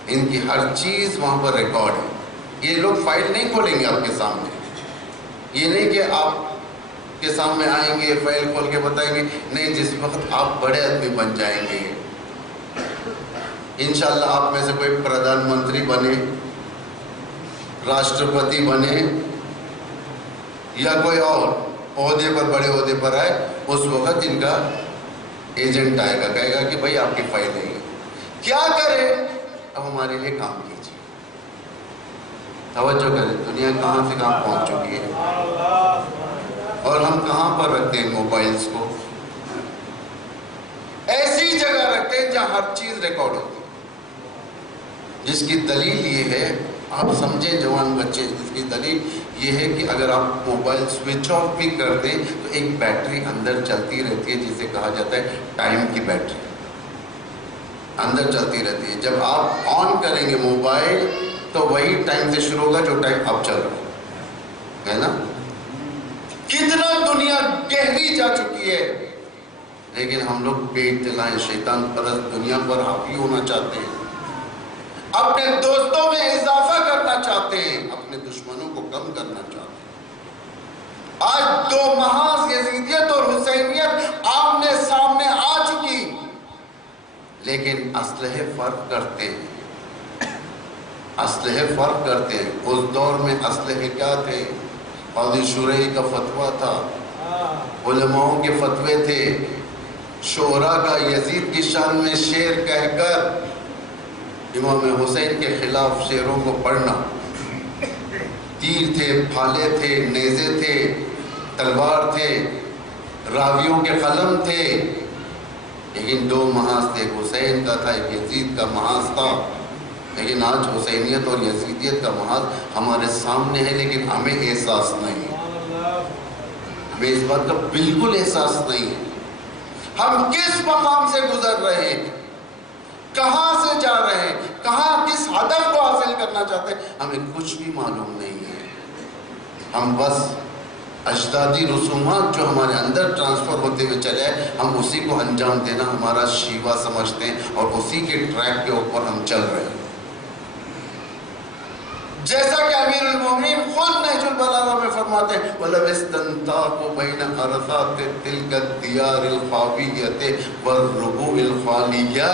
ان کی ہر چیز وہاں پر ریکارڈ ہے۔ یہ لوگ فائل نہیں کھولیں گے آپ کے سامنے، یہ نہیں کہ آپ کے سامنے آئیں گے فائل کھول کے بتائیں گے، نہیں، جس وقت آپ بڑے آدمی بن جائیں گے، انشاءاللہ آپ میں سے کوئی پردھان منتری بنے، راشٹرپتی بنے، یا کوئی اور عہدے پر بڑے عہدے پر آئے، اس وقت ان کا ایجنٹ آئے گا، کہے گا کہ بھائی آپ کی فائل نہیں ہے، کیا کرے؟ اب ہمارے لیے کام کیجیے۔ توجہ کریں، دنیا کہاں سے کہاں پہنچ چکی ہے، اور ہم کہاں پر رکھتے ہیں موبائلز کو؟ ایسی جگہ رکھتے ہیں جہاں ہر چیز ریکارڈ ہوتی ہے، جس کی دلیل یہ ہے، آپ سمجھیں جوان بچے، اس کی دلیل یہ ہے کہ اگر آپ موبائل سوئچ آف بھی کر دیں تو ایک بیٹری اندر چلتی رہتی ہے، جسے کہا جاتا ہے ٹائم کی بیٹری، اندر چلتی رہتی ہے۔ جب آپ آن کریں گے موبائل تو وہی ٹائم سے شروع ہوگا جو ٹائم اب چل رہا ہے نا۔ کتنا دنیا گہری جا چکی ہے، لیکن ہم لوگ بے اطلاع ہیں، شیطان پرست دنیا پر حاوی ہونا چاہتے ہیں، اپنے دوستوں میں اضافہ کرنا چاہتے ہیں، اپنے دشمنوں کو کم کرنا چاہتے ہیں۔ آج دو محاذ یزیدیت اور حسینیت آمنے سامنے آ چکی، لیکن اسلحے فرق کرتے ہیں، اسلحے فرق کرتے ہیں۔ اس دور میں اسلحے کیا تھے؟ قاضی شرعی کا فتویٰ تھا، علماؤں کے فتوے تھے، شعراء کا یزید کی شان میں شعر کہہ کر امام حسین کے خلاف شعروں کو پڑھنا، تیر تھے، پھالے تھے، نیزے تھے، تلوار تھے، راویوں کے قلم تھے، لیکن دو محاذ تھے، ایک حسین کا تھا، ایک یزید کا محاذ تھا. لیکن آج حسینیت اور یزیدیت کا محاذ ہمارے سامنے ہے، لیکن ہمیں احساس نہیں ہے. ہمیں اس بات کا بالکل احساس نہیں ہے. ہم کس مقام سے گزر رہے ہیں، کہاں سے جا رہے ہیں، کہاں کس ہدف کو حاصل کرنا چاہتے ہیں، ہمیں کچھ بھی معلوم نہیں ہے. ہم بس اجدادی رسومات جو ہمارے اندر ٹرانسفر ہوتے ہوئے چلے ہیں، ہم اسی کو انجام دینا ہمارا شیوا سمجھتے ہیں اور اسی کے ٹریک کے اوپر ہم چل رہے ہیں. جیسا کہ امیر المومنین خود نہج البلاغہ میں فرماتے ہیں وَلَوْ اسْتَنْتَاقُ بَيْنَ عَرَصَاتِ تِلْكَ الدِّيَارِ الْخَاوِيَّةِ وَالرُّبُوعِ الْخَالِيَّةِ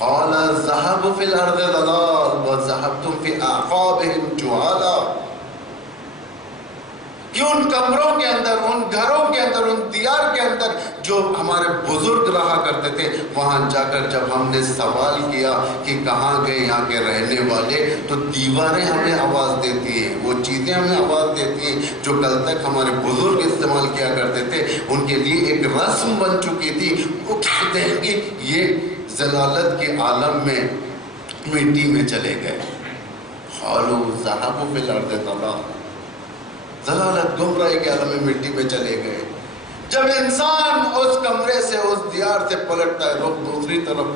قَالَ الذَّهَبُ فِي الْأَرْضِ ضَلَالٌ وَذَهَبْتُمْ فِي أَعْقَابِهِمْ جُهَالًا. کہ ان کمروں کے اندر، ان گھروں کے اندر، ان دیار کے اندر جو ہمارے بزرگ رہا کرتے تھے، وہاں جا کر جب ہم نے سوال کیا کہ کہاں گئے یہاں کے رہنے والے، تو دیواریں ہمیں آواز دیتی ہیں، وہ چیزیں ہمیں آواز دیتی ہیں جو کل تک ہمارے بزرگ استعمال کیا کرتے تھے، ان کے لیے ایک رسم بن چکی تھی. وہ کہتے ہیں کہ یہ ضلالت کے عالم میں مٹی میں چلے گئے. قالوا ذهبوا في الأرض ضلالًا، ضلالت گمراہی کے عالم میں مٹی میں چلے گئے. جب انسان اس کمرے سے، اس دیار سے پلٹتا ہے، رخ دوسری طرف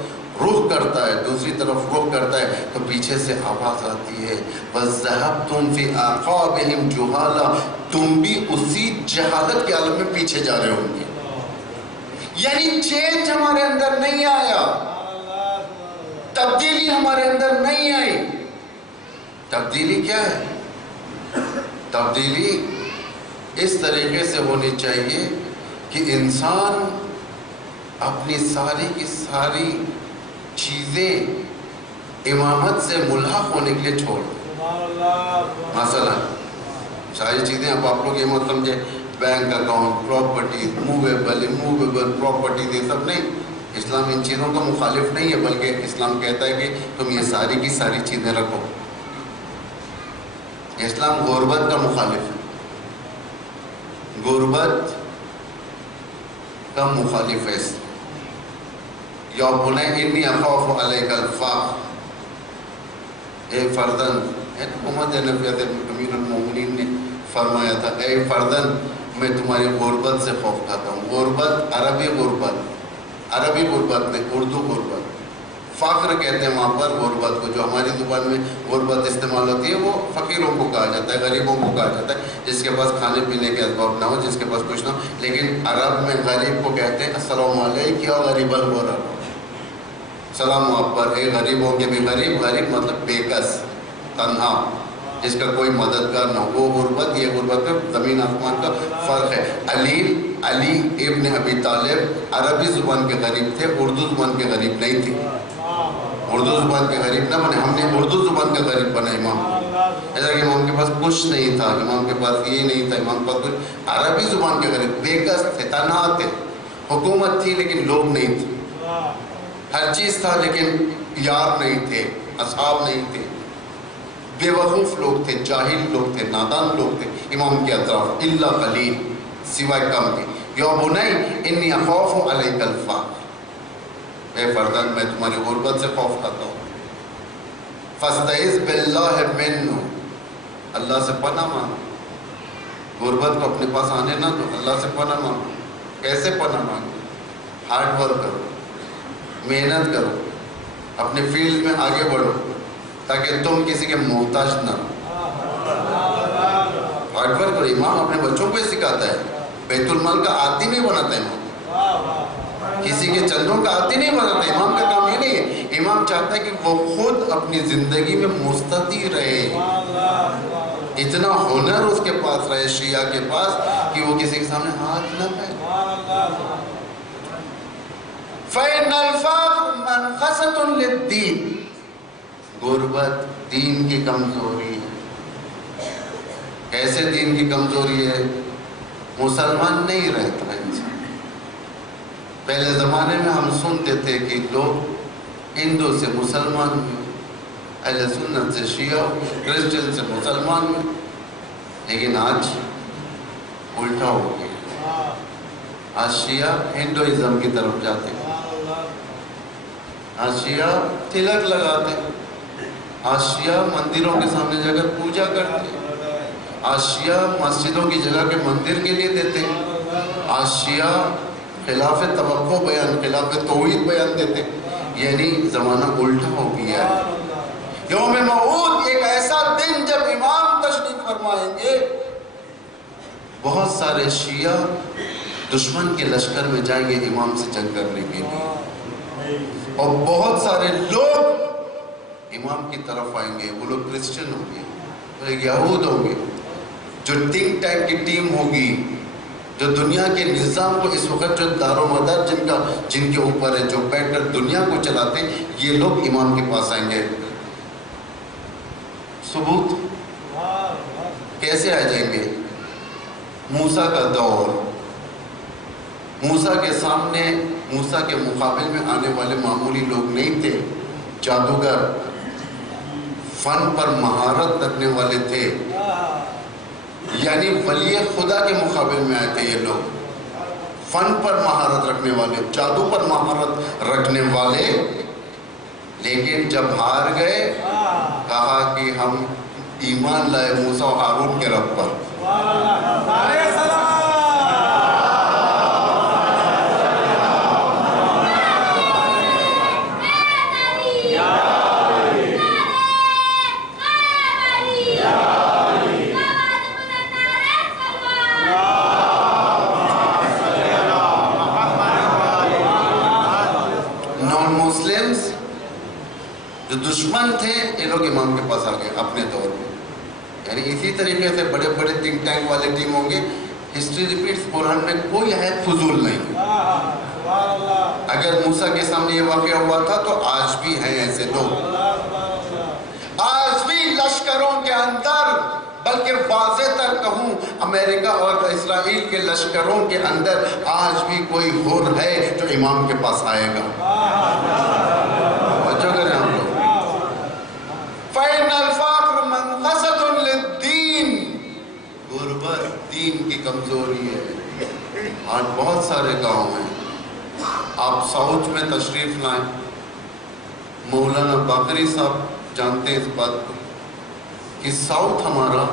رخ کرتا ہے، دوسری طرف رخ کرتا ہے، تو پیچھے سے آواز آتی ہے وَذَّهَبْتُمْ فِي أَعْقَابِهِمْ جُهَالًا، تم بھی اسی جہالت کے عالم میں پیچھے جا رہے ہوں گے. یعنی چینج ہمارے اندر نہیں آیا، تبدیلی ہمارے اندر نہیں آئی. تبدیلی کیا ہے؟ تبدیلی اس طریقے سے ہونی چاہیے کہ انسان اپنی ساری کی ساری چیزیں امامت سے ملحق ہونے کے لیے چھوڑ دیں. مثلا ساری چیزیں اب آپ لوگ یہ مت سمجھے bank account, property, movable property, یہ سب نہیں. اسلام ان چیزوں کا مخالف نہیں ہے، بلکہ اسلام کہتا ہے کہ تم یہ ساری کی ساری چیزیں رکھو. اسلام غربت کا مخالف ہے، غربت کا مخالف ہے. یا بنی انی اخاف علیک الفقر، اے فردن، محمد نبی امیر المومنین نے فرمایا تھا اے فردن میں تمہاری غربت سے خوف کھاتا ہوں. غربت عربی غربت، عربی غربت نہیں، اردو غربت. فقر کہتے ہیں وہاں پر غربت کو، جو ہماری زبان میں غربت استعمال ہوتی ہے وہ فقیروں کو کہا جاتا ہے، غریبوں کو کہا جاتا ہے، جس کے پاس کھانے پینے کے اسباب نہ ہو، جس کے پاس کچھ نہ ہو. لیکن عرب میں غریب کو کہتے ہیں السلام علیکم یا غریب الغرب، سلام آپ پر، اے غریبوں کے بھی غریب. غریب مطلب بے کس، تنہا، جس کا کوئی مددگار نہ ہو، وہ غربت. یہ غربت میں زمین آسمان کا فرق ہے. علی ابن ابی طالب عربی زبان کے غریب تھے، اردو زبان کے غریب نہیں تھے. اردو زبان کے غریب نہ بنے، ہم نے اردو زبان کا غریب بنا امام. ایسا کہ امام کے پاس کچھ نہیں تھا، امام کے پاس یہ نہیں تھا، امام کے پاس کچھ. عربی زبان کے غریب بے کس تھے، تنہا تھے. حکومت تھی لیکن لوگ نہیں تھے، ہر چیز تھا لیکن یار نہیں تھے، اصحاب نہیں تھے. بے وقوف لوگ تھے، جاہل لوگ تھے، نادان لوگ تھے امام کے اطراف. الا قلیل، سوائے کم کے. یا بنی انی اخاف علیک الفقر، اے فردن میں تمہاری غربت سے خوف کھاتا ہوں. فاستعذ باللہ منہ، اللہ سے پناہ مانگو. غربت کو اپنے پاس آنے نہ دو، اللہ سے پناہ مانگو. کیسے پناہ مانگو؟ ہارڈ ورک کرو، محنت کرو، اپنے فیلڈ میں آگے بڑھو تاکہ تم کسی کے محتاج نہ ہو. ہارڈ ورک کرو. امام اپنے بچوں کو سکھاتا ہے، بیت المال کا عادی نہیں بناتا امام، کسی کے چندوں کا عادی نہیں بناتا. امام کا کام یہ نہیں ہے. امام چاہتا ہے کہ وہ خود اپنی زندگی میں مستطیع رہے، اتنا ہنر اس کے پاس رہے، شیعہ کے پاس، کہ وہ کسی کے سامنے ہاتھ نہ پھیلے. فَإِنَّ الْفَقْرَ مَنْخَسَةٌ لِلدِّينِ، غربت دین کی کمزوری ہے. کیسے دین کی کمزوری ہے؟ مسلمان نہیں رہتا انسان. پہلے زمانے میں ہم سنتے تھے کہ لوگ ہندو سے مسلمان ہوئے، اہل سنت سے شیعہ ہوئے، کرسچن سے مسلمان ہوئے. لیکن آج الٹا ہو گیا. آج شیعہ ہندوازم کی طرف جاتے ہیں، آج شیعہ تلک لگاتے ہیں، آج شیعہ مندروں کے سامنے جا کر پوجا کرتے ہیں، آج شیعہ مسجدوں کی جگہ کے مندر کے لیے دیتے ہیں، آج شیعہ خلاف توقع بیان، خلاف توحید بیان دیتے ہیں۔ یعنی زمانہ الٹا ہو گیا ہے۔ یوم موعود ایک ایسا دن جب امام تشریف فرمائیں گے، بہت سارے شیعہ دشمن کے لشکر میں جائیں گے امام سے جنگ کرنے کے لیے، اور بہت سارے لوگ امام کی طرف آئیں گے، وہ لوگ کرسچن ہوں گے، وہ یہود ہوں گے، جو تھنک ٹینک کی ٹیم ہوگی، جو دنیا کے نظام کو اس وقت جو دار و مدار جن کے اوپر ہے، جو بیٹھ کر دنیا کو چلاتے ہیں، یہ لوگ امام کے پاس آئیں گے۔ ثبوت کیسے آ جائیں گے؟ موسیٰ کا دور، موسیٰ کے سامنے، موسیٰ کے مقابل میں آنے والے معمولی لوگ نہیں تھے، جادوگر، فن پر مہارت رکھنے والے تھے، یعنی ولی خدا کے مقابل میں آئے تھے یہ لوگ، فن پر مہارت رکھنے والے، جادو پر مہارت رکھنے والے، لیکن جب ہار گئے کہا کہ ہم ایمان لائے موسیٰ و ہارون کے رب پر۔ نان مسلمز جو دشمن تھے یہ لوگ امام کے پاس آ گئے اپنے دور میں۔ یعنی اسی طریقے سے بڑے بڑے تھنک ٹینک والے ٹیم ہوں گے۔ ہسٹری ریپیٹس، قرآن میں کوئی آیت فضول نہیں۔ اگر موسیٰ کے سامنے یہ واقعہ ہوا تھا تو آج بھی ہیں ایسے لوگ، آج بھی لشکروں کے اندر، بلکہ واضح تر کہوں امریکہ اور اسرائیل کے لشکروں کے اندر آج بھی کوئی حر ہے جو امام کے پاس آئے گا۔ توجہ کریں ہم لوگ۔ فَإِنَّ الْفَقْرَ مَنْقَصَةٌ لِلدِّينِ، غربت دین کی کمزوری ہے۔ آج بہت سارے گاؤں ہیں، آپ ساؤتھ میں تشریف لائیں، مولانا باقری صاحب جانتے ہیں اس بات کو کہ ساؤتھ ہمارا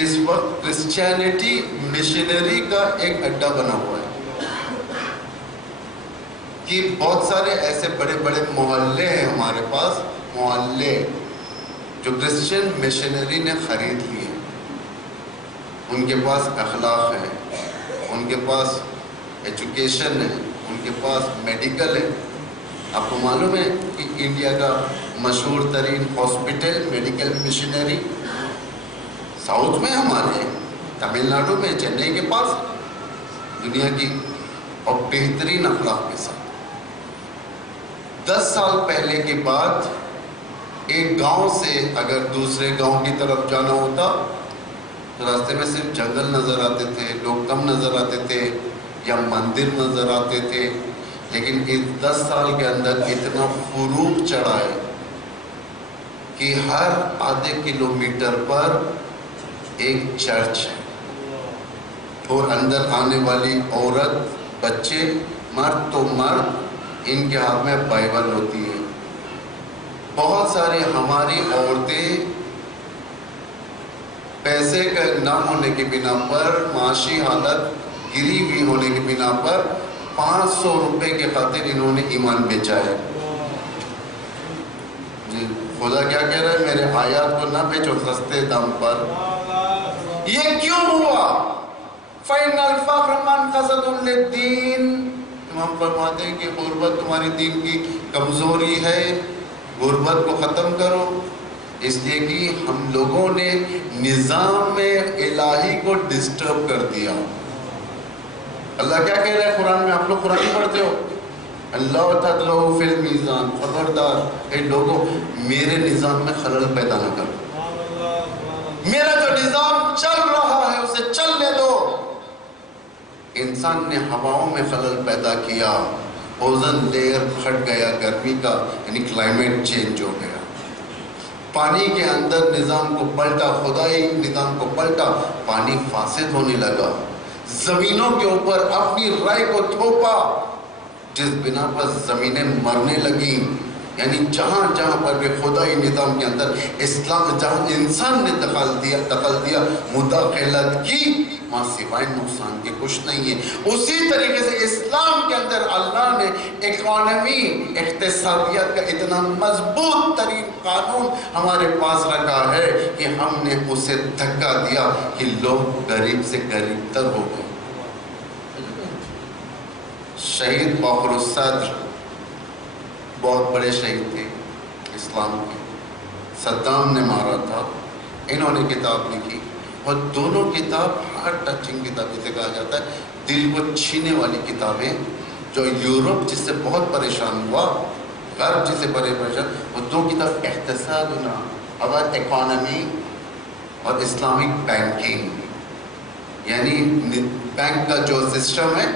اس وقت کرسچینٹی مشنری کا ایک اڈا بنا ہوا ہے، کہ بہت سارے ایسے بڑے بڑے محلے ہیں ہمارے پاس، محلے جو کرسچین مشنری نے خرید لیے، ان کے پاس اخلاق ہے، ان کے پاس ایجوکیشن ہے، ان کے پاس میڈیکل ہے۔ آپ کو معلوم ہے کہ انڈیا کا مشہور ترین ہاسپٹل میڈیکل مشنری ساؤتھ میں ہمارے تمل ناڈو میں، چنئی کے پاس، دنیا کی اور بہترین اخلاق کے ساتھ۔ 10 سال پہلے کی بات، ایک گاؤں سے اگر دوسرے گاؤں کی طرف جانا ہوتا تو راستے میں صرف جنگل نظر آتے تھے، لوگ کم نظر آتے تھے، یا مندر نظر آتے تھے، لیکن اس 10 سال کے اندر اتنا فروغ چڑھا ہے کہ ہر آدھے کلومیٹر پر ایک چرچ ہے، اور اندر آنے والی عورت، بچے، مرد تو مرد، ان کے ہاتھ میں بائبل ہوتی ہے۔ بہت ساری ہماری عورتیں پیسے کا نہ ہونے کی بنا پر، معاشی حالت گری ہوئی ہونے کی بنا پر 500 روپے کے خاطر انہوں نے ایمان بیچا ہے۔ خدا کیا کہہ رہا ہے؟ میرے آیات کو نہ بیچو سستے دام پر۔ یہ کیوں ہوا؟ فَإِنَّ الْفَقْرَ مَنْقَصَةٌ لِلدِّينِ، امام فرماتے ہیں کہ غربت تمہاری دین کی کمزوری ہے، غربت کو ختم کرو۔ اس لیے کہ ہم لوگوں نے نظام الہی کو ڈسٹرب کر دیا۔ اللہ کیا کہہ رہا ہے قرآن میں؟ آپ لوگ قرآن پڑھتے ہو، اللہ تغلوا فی المیزان، خبردار اے لوگوں میرے نظام میں خلل پیدا نہ کرو، میرا جو نظام چل رہا ہے اسے چلنے دو۔ انسان نے ہواؤں میں خلل پیدا کیا، اوزن لیئر پھٹ گیا، گرمی کا یعنی کلائمیٹ چینج ہو گیا، پانی کے اندر نظام کو پلٹا، خدائی نظام کو پلٹا، پانی فاسد ہونے لگا، زمینوں کے اوپر اپنی رائے کو تھوپا، جس بنا پر زمینیں مرنے لگیں. یعنی جہاں جہاں پر بھی خدائی نظام کے اندر اسلام، جہاں انسان نے دخل دیا مداخلت کی، وہاں سوائے نقصان کے کچھ نہیں ہے. اسی طریقے سے اسلام کے اندر اللہ نے اکانومی، اقتصادیات کا اتنا مضبوط ترین قانون ہمارے پاس رکھا ہے کہ ہم نے اسے دھکا دیا کہ لوگ غریب سے غریب تر ہو گئے. شہید باقر الصدر بہت بڑے شہید تھے اسلام کے، صدام نے مارا تھا، انہوں نے کتاب لکھی، اور دونوں کتاب ہارٹ ٹچنگ کتاب جسے کہا جاتا ہے، دل کو چھینے والی کتابیں. جو یورپ جس سے بہت پریشان ہوا، غرب جس سے پریشان، وہ دو کتاب اقتصادنا اور اکانومی اور اسلامک بینکنگ، یعنی بینک کا جو سسٹم ہے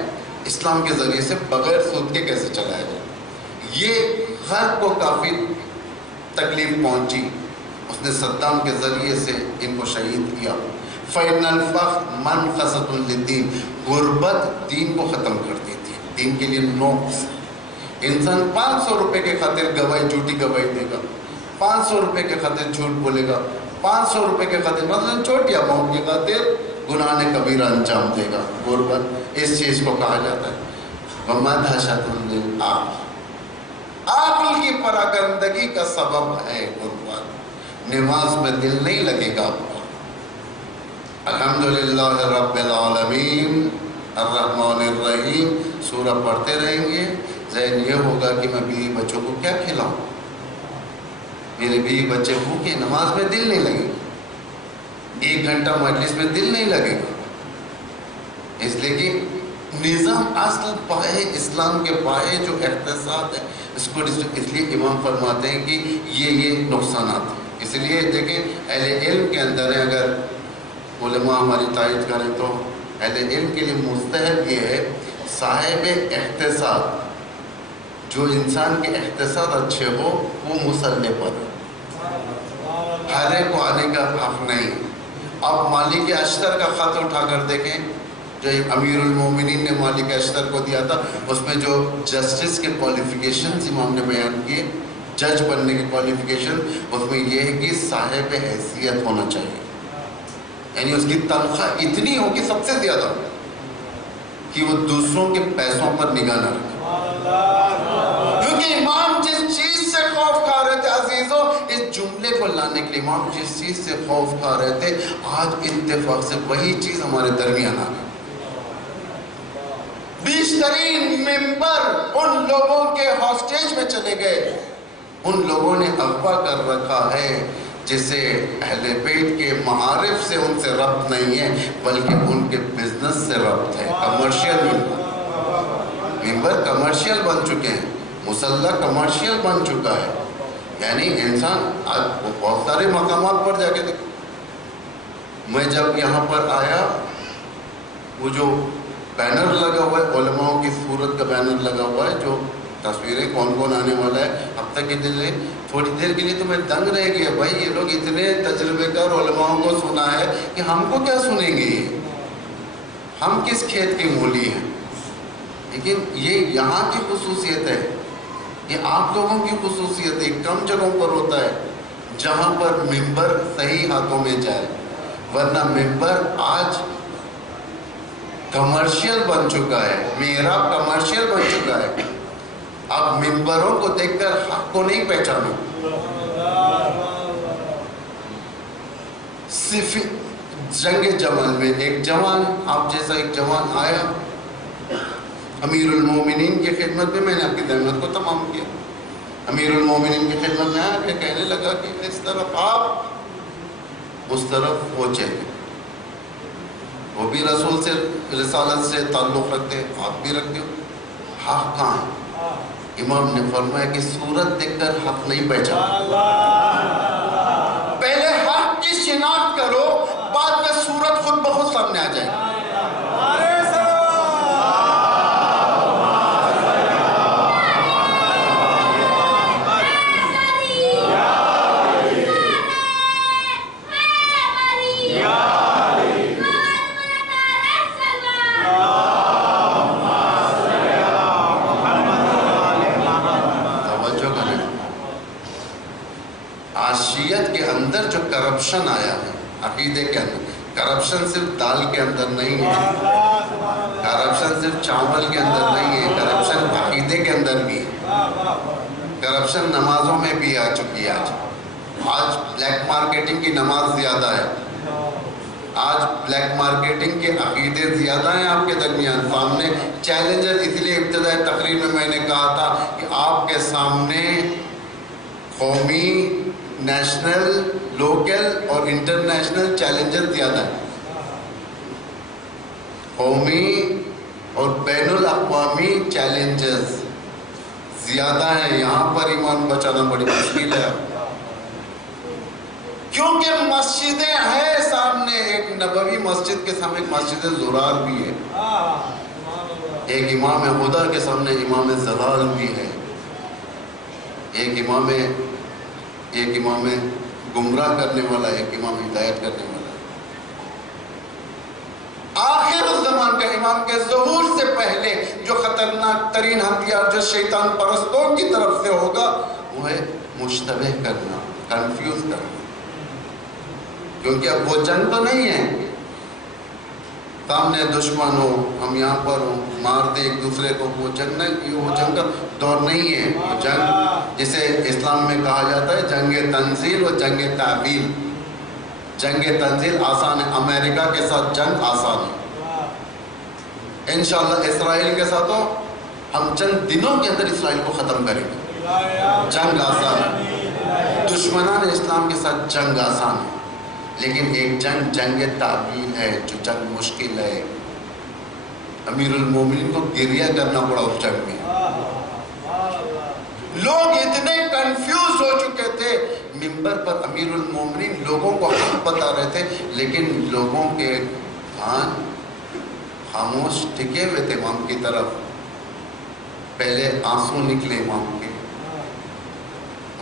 اسلام کے ذریعے سے بغیر سود کے کیسے چلایا جائے. یہ غرب کو کافی تکلیف پہنچی، اس نے صدام کے ذریعے سے ان کو شہید کیا. فَإِنَّ الْفَقْرَ مَنْفَسَةٌ لِلدِّينِ، غربت دین کو ختم کر دیتی ہے، دین کے لیے نوکس. انسان 500 روپے کے خاطر گواہی، جھوٹی گواہی دے گا، 500 روپے کے خاطر جھوٹ بولے گا، 500 روپے کے خاطر مثلا چھوٹی اماؤنٹ کی خاطر گناہ کبیرہ انجام دے گا. غربت اس چیز کو کہا جاتا ہے. وَمَدْحَشَةٌ لِلْعَقْلِ، عقل کی پراگندگی کا سبب ہے غربت. نماز میں دل نہیں لگے گا آپ کا. الحمدللہ رب العالمین الرحمن الرحیم سورہ پڑھتے رہیں گے، ذہن یہ ہوگا کہ میں بیوی بچوں کو کیا کھلاؤں، میرے بیوی بچے بھوکے، نماز میں دل نہیں لگے گا، 1 گھنٹہ مجلس میں دل نہیں لگے گا. اس لیے کہ نظام اصل پائے، اسلام کے پائے جو اقتصاد ہے اس کو، اس لیے امام فرماتے ہیں کہ یہ نقصانات ہیں. اس لیے دیکھیں اہل علم کے اندر ہے، اگر علماء ہماری تائید کریں تو اہل علم کے لیے مستحب یہ ہے صاحب اقتصاد، جو انسان کے اقتصاد اچھے ہو وہ مسلح پر ہر ایک کو آنے کا حق نہیں. آپ مالک اشتر کا خط اٹھا کر دیکھیں جو امیر المومنین نے مالک اشتر کو دیا تھا، اس میں جو جسٹس کے کوالیفیکیشنز امام نے بیان کیے، جج بننے کے کوالیفیکیشن، اس میں یہ ہے کہ صاحب حیثیت ہونا چاہیے، یعنی اس کی تنخواہ اتنی ہوگی سب سے زیادہ کہ وہ دوسروں کے پیسوں پر نگاہ نہ رکھے. کیونکہ امام جس چیز سے خوف کھا رہے تھے عزیزوں، اس جملے کو لانے کے لیے امام جس چیز سے خوف کھا رہے تھے، آج اتفاق سے وہی چیز ہمارے درمیان آ گئی. بیشترین ممبر ان لوگوں کے ہاسٹیج میں چلے گئے، ان لوگوں نے اغوا کر رکھا ہے جسے اہل بیت کے معارف سے ان سے ربط نہیں ہے بلکہ ان کے بزنس سے ربط ہے. کمرشل ممبر کمرشل بن چکے ہیں، مسلح کمرشل بن چکا ہے. یعنی انسان آج بہت سارے مقامات پر جا کے دیکھو. میں جب یہاں پر آیا، وہ جو بینر لگا ہوا ہے، علماء کی صورت کا بینر لگا ہوا ہے، جو تصویریں کون کون آنے والا ہے، اب تک کے دل ہے تھوڑی دیر کے لیے تو میں دنگ رہ گیا. بھائی یہ لوگ اتنے تجربے کار علماء کو سنا ہے کہ ہم کو کیا سنیں گے، ہم کس کھیت کی مولی ہیں. لیکن یہ یہاں کی خصوصیت ہے، یہ آپ لوگوں کی خصوصیت ہے. کم جگہوں پر ہوتا ہے جہاں پر ممبر صحیح ہاتھوں میں جائے، ورنہ ممبر آج کمرشل بن چکا ہے، محراب کمرشل بن چکا ہے. اب ممبروں کو دیکھ کر حق کو نہیں پہچانو. صرف جنگ جمل میں ایک جوان، آپ جیسا ایک جوان آیا امیر المومنین کی خدمت میں نے آپ کی خدمت کو تمام کیا. امیر المومنین کی خدمت میں آیا کہ کہنے لگا کہ اس طرف آپ، اس طرف وہ چلے. وہ بھی رسول سے، رسالت سے تعلق رکھتے، آپ بھی رکھتے ہو. حق کہاں ہے؟ امام نے فرمایا کہ صورت دیکھ کر حق نہیں پہچانا. پہلے حق کی شناخت کرو، بعد میں صورت خود بخود سامنے آ جائے. شیعت کے اندر جو کرپشن آیا ہے عقیدے کے اندر، کرپشن صرف دال کے اندر نہیں ہے، کرپشن صرف چاول کے اندر نہیں ہے، کرپشن عقیدے کے اندر بھی ہے، کرپشن نمازوں میں بھی آ چکی ہے۔ آج بلیک مارکیٹنگ کی نماز زیادہ ہے، آج بلیک مارکیٹنگ کے عقیدے زیادہ ہیں آپ کے درمیان سامنے۔ چیلنجر اس لیے ابتدائی تقریر میں میں نے کہا تھا کہ آپ کے سامنے قومی، نیشنل، لوکل اور انٹرنیشنل چیلنجر زیادہ ہیں، قومی اور بین الاقوامی چیلنجز زیادہ ہیں۔ یہاں پر ایمان بچانا بڑی مشکل ہے، کیونکہ مسجدیں ہیں سامنے، ایک نبوی مسجد کے سامنے ایک مسجد زرار بھی ہے، ایک امام خدا کے سامنے امام زلال بھی ہے، ایک امام گمراہ کرنے والا، ایک امام ہدایت کرنے والا۔ آخر الزمان کا امام کے ظہور سے پہلے جو خطرناک ترین ہتھیار جو شیطان پرستوں کی طرف سے ہوگا وہ ہے مشتبہ کرنا، کنفیوز کرنا، کیونکہ اب وہ جنگ تو نہیں ہے سامنے دشمن ہو، ہم یہاں پر ہوں، مار دے ایک دوسرے کو، وہ جنگ نہیں، وہ جنگ کا دور نہیں ہے۔ وہ جنگ جسے اسلام میں کہا جاتا ہے جنگ تنزیل و جنگ تعویل۔ جنگ تنزیل آسان ہے، امریکہ کے ساتھ جنگ آسان ہے، انشاءاللہ اسرائیل کے ساتھ ہم چند دنوں کے اندر اسرائیل کو ختم کریں گے، جنگ آسان ہے، دشمنان اسلام کے ساتھ جنگ آسان ہے، لیکن ایک جنگ تعویل ہے جو جنگ مشکل ہے۔ امیر المومنین کو گریہ کرنا پڑا اس جنگ میں، لوگ اتنے کنفیوز ہو چکے تھے، منبر پر امیر المومنین لوگوں کو حق بتا رہے تھے، لیکن لوگوں کے کان خاموش ٹکے ہوئے تھے امام کی طرف۔ پہلے آنسو نکلے امام کے،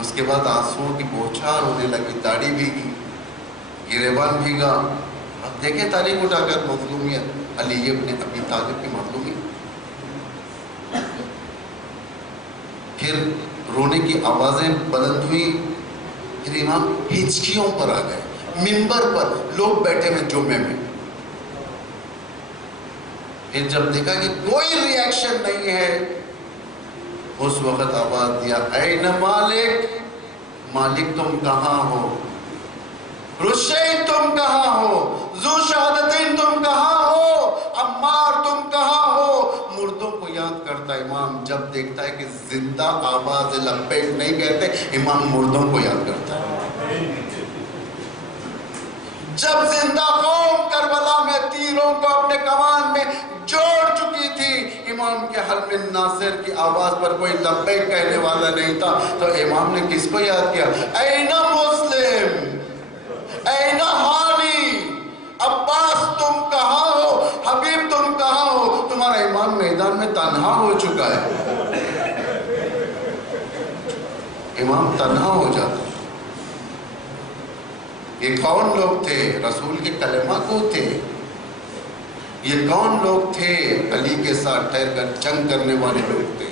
اس کے بعد آنسوؤں کی بوچھار ہونے لگی، داڑھی بھیگی، گریبان بھیگا۔ اب دیکھیں تاریخ اٹھا کر مظلومیت، علی ابن ابی طالب کی مظلومیت۔ پھر رونے کی آوازیں بلند ہوئی، پھر امام ہچکیوں پر آ گئے، منبر پر لوگ بیٹھے ہوئے جمعے میں۔ پھر جب دیکھا کہ کوئی ری ایکشن نہیں ہے، اس وقت آواز دیا، این مالک، مالک تم کہاں ہو؟ رشید تم کہاں ہو؟ ذو شہادتین تم کہاں ہو؟ عمار تم کہاں ہو؟ مردوں کو یاد کرتا امام، جب دیکھتا ہے کہ زندہ آواز لبیک نہیں کہتے، امام مردوں کو یاد کرتا ہے۔ جب زندہ قوم کربلا میں تیروں کو اپنے کمان میں جوڑ چکی تھی، امام کے حلم الناصر کی آواز پر کوئی لبیک کہنے والا نہیں تھا، تو امام نے کس کو یاد کیا؟ این مسلم، این حالی، عباس تم کہاں ہو؟ حبیب تم کہاں ہو؟ تمہارا امام میدان میں تنہا ہو چکا ہے، امام تنہا ہو جاتا۔ یہ کون لوگ تھے؟ رسول کے کلمہ کو تھے، یہ کون لوگ تھے؟ علی کے ساتھ ٹھہر کر جنگ کرنے والے لوگ تھے،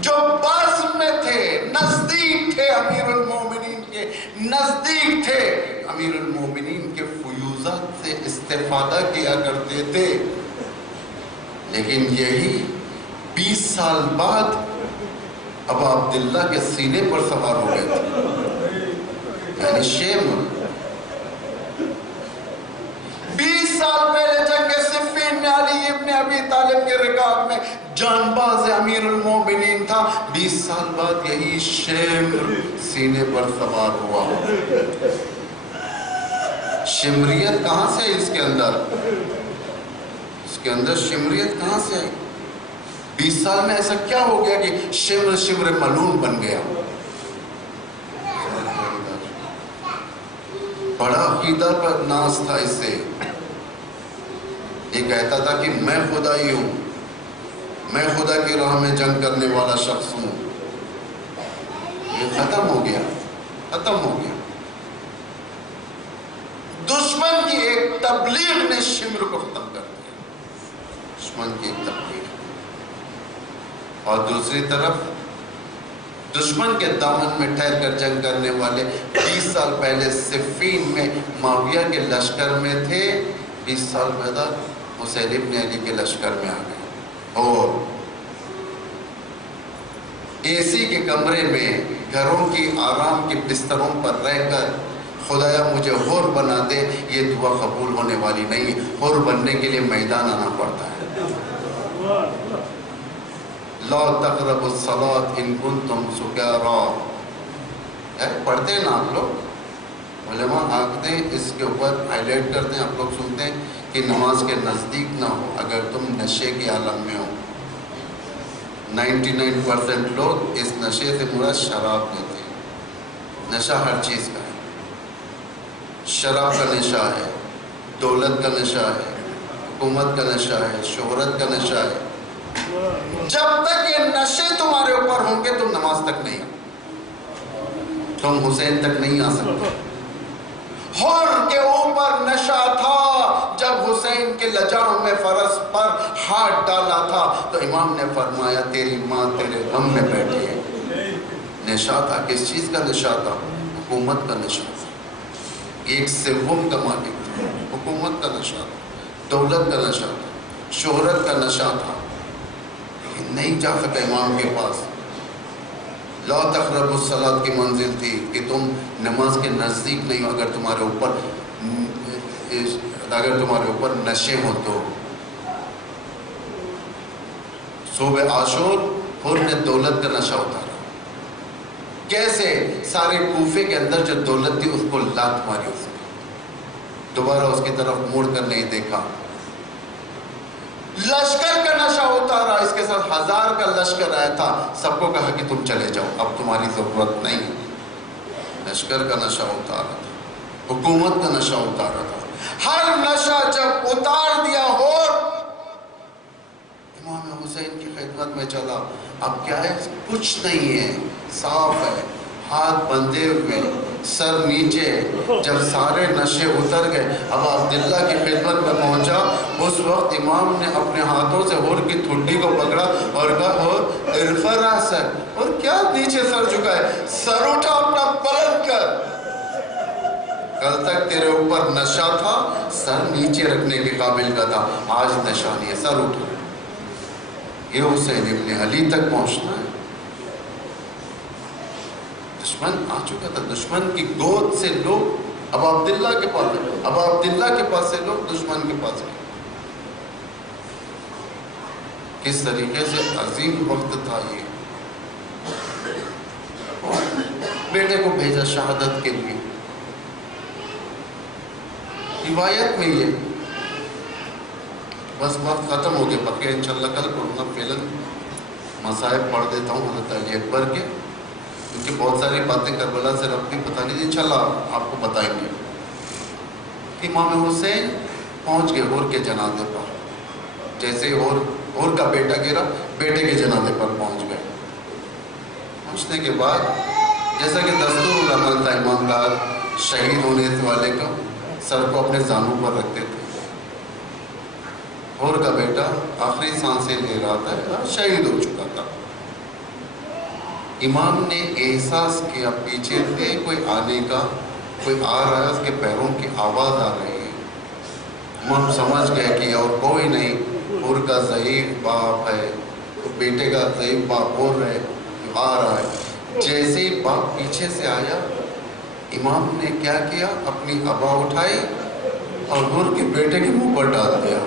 جو بزم میں تھے، نزدیک تھے امیر المومنین کے، نزدیک تھے، امیر المومنین کے فیوزات سے استفادہ کیا کرتے تھے۔ لیکن یہی 20 سال بعد ابا عبداللہ کے سینے پر سوار ہو گئے تھے، یعنی شیم 20 سال پہلے جنگ صفین میں علی ابن ابی طالب کے رکاب میں جان باز امیر المومنین تھا، 20 سال بعد یہی شمر سینے پر سوار ہوا۔ شمریت کہاں سے اس کے اندر؟ اس کے اندر شمریت کہاں سے آئی؟ 20 سال میں ایسا کیا ہو گیا کہ شمر ملون بن گیا؟ بڑا عقیدہ پر ناز تھا اس سے، یہ کہتا تھا کہ میں خدائی ہوں، میں خدا کی راہ میں جنگ کرنے والا شخص ہوں۔ یہ ختم ہو گیا، ختم ہو گیا۔ دشمن کی ایک تبلیغ نے شمر کو ختم کر دیا، دشمن کی ایک تبلیغ، اور دوسری طرف دشمن کے دامن میں ٹھہر کر جنگ کرنے والے 20 سال پہلے صفین میں معاویہ کے لشکر میں تھے، 20 سال بعد حسین ابن علی کے لشکر میں آ گئے، اور اے سی کے کمرے میں گھروں کی آرام کے بستروں پر رہ کر خدایا مجھے حور بنا دے، یہ دعا قبول ہونے والی نہیں۔ حور بننے کے لیے میدان آنا پڑتا ہے۔ لا تقربوا الصلاة ان کنتم سکارا، پڑھتے ہیں نا آپ لوگ، علماء آکھتے ہیں اس کے اوپر ہائی لائٹ کرتے ہیں، آپ لوگ سنتے ہیں کہ نماز کے نزدیک نہ ہو اگر تم نشے کے عالم میں ہو۔ 99% لوگ اس نشے سے مراد شراب لیتے ہیں۔ نشہ ہر چیز کا ہے، شراب کا نشہ ہے، دولت کا نشہ ہے، حکومت کا نشہ ہے، شہرت کا نشہ ہے۔ جب تک یہ نشے تمہارے اوپر ہوں گے تم نماز تک نہیں، تم حسین تک نہیں آ سکتے۔ حور کے اوپر نشہ تھا، جب حسین کے لجام میں فرس پر ہاتھ ڈالا تھا تو امام نے فرمایا تیری ماں تیرے غم میں بیٹھی ہے۔ نشہ تھا، کس چیز کا نشہ تھا؟ حکومت کا نشہ تھا، ایک سوم کا مالک تھا، حکومت کا نشہ تھا، دولت کا نشہ تھا، شہرت کا نشہ تھا، نہیں جا سکا امام کے پاس۔ لا تقربوا الصلاۃ کی منزل تھی کہ تم نماز کے نزدیک نہیں ہو اگر تمہارے اوپر نشے ہو تو۔ صبح عاشور حور نے دولت کا نشہ اتارا، کیسے؟ سارے کوفے کے اندر جو دولت تھی اس کو لات ماری، اس نے دوبارہ اس کی طرف مڑ کر نہیں دیکھا۔ لشکر کا نشہ اتارا، اس کے ساتھ 1000 کا لشکر آیا تھا، سب کو کہا کہ تم چلے جاؤ، اب تمہاری ضرورت نہیں۔ لشکر کا نشہ اتارا تھا، حکومت کا نشہ اتارا تھا، ہر نشہ جب اتار دیا اور امام حسین کی خدمت میں چلا، اب کیا ہے؟ کچھ نہیں ہے، صاف ہے، ہاتھ بندھے ہوئے، سر نیچے۔ جب سارے نشے اتر گئے اب عبداللہ کی خدمت میں پہنچا، اس وقت امام نے اپنے ہاتھوں سے حور کی ٹھڈی کو پکڑا اور کہا حور ارفع راسک، اور کیا نیچے سر جھکائے؟ سر اٹھا اپنا بلند کر، کل تک تیرے اوپر نشہ تھا، سر نیچے رکھنے کے قابل کا تھا، آج نشہ نہیں ہے، سر اٹھا۔ یہ حسین ابن علی تک پہنچنا ہے۔ دشمن آ چکا تھا، دشمن کی گود سے لوگ اب عبداللہ کے پاس گئے، اب عبداللہ کے پاس سے لوگ دشمن کے پاس گئے۔ کس طریقے سے عظیم وقت تھا یہ۔ بیٹے کو بھیجا شہادت کے لیے، روایت میں یہ بس وقت ختم ہو گیا، بقیہ انشاءاللہ کل پڑھوں گا، فعلاً مصائب پڑھ دیتا ہوں حضرت علی اکبر کے، کیونکہ بہت ساری باتیں کربلا سے رب بھی پتہ نہیں تھی، انشاءاللہ آپ کو بتائیں گے۔ امام حسین پہنچ گئے حور کے جنازے پر، جیسے حور کا بیٹا گرا، بیٹے کے جنازے پر پہنچ گئے۔ پہنچنے کے بعد جیسا کہ دستور العمل تھا امام کا، شہید ہونے والے کا سر کو اپنے زانوں پر رکھتے تھے۔ حور کا بیٹا آخری سانسیں لے رہا تھا، شہید ہو چکا تھا۔ امام نے احساس کیا پیچھے سے کوئی آنے کا، کوئی آ رہا ہے، اس کے پیروں کی آواز آ رہی ہے۔ امام سمجھ گئے کہ اور کوئی نہیں، حور کا ضعیف باپ ہے، تو بیٹے کا ضعیف باپ بول رہے آ رہا ہے۔ جیسے ہی باپ پیچھے سے آیا، امام نے کیا کیا؟ اپنی ابا اٹھائی اور حور کے بیٹے کے منہ پر ڈال دیا۔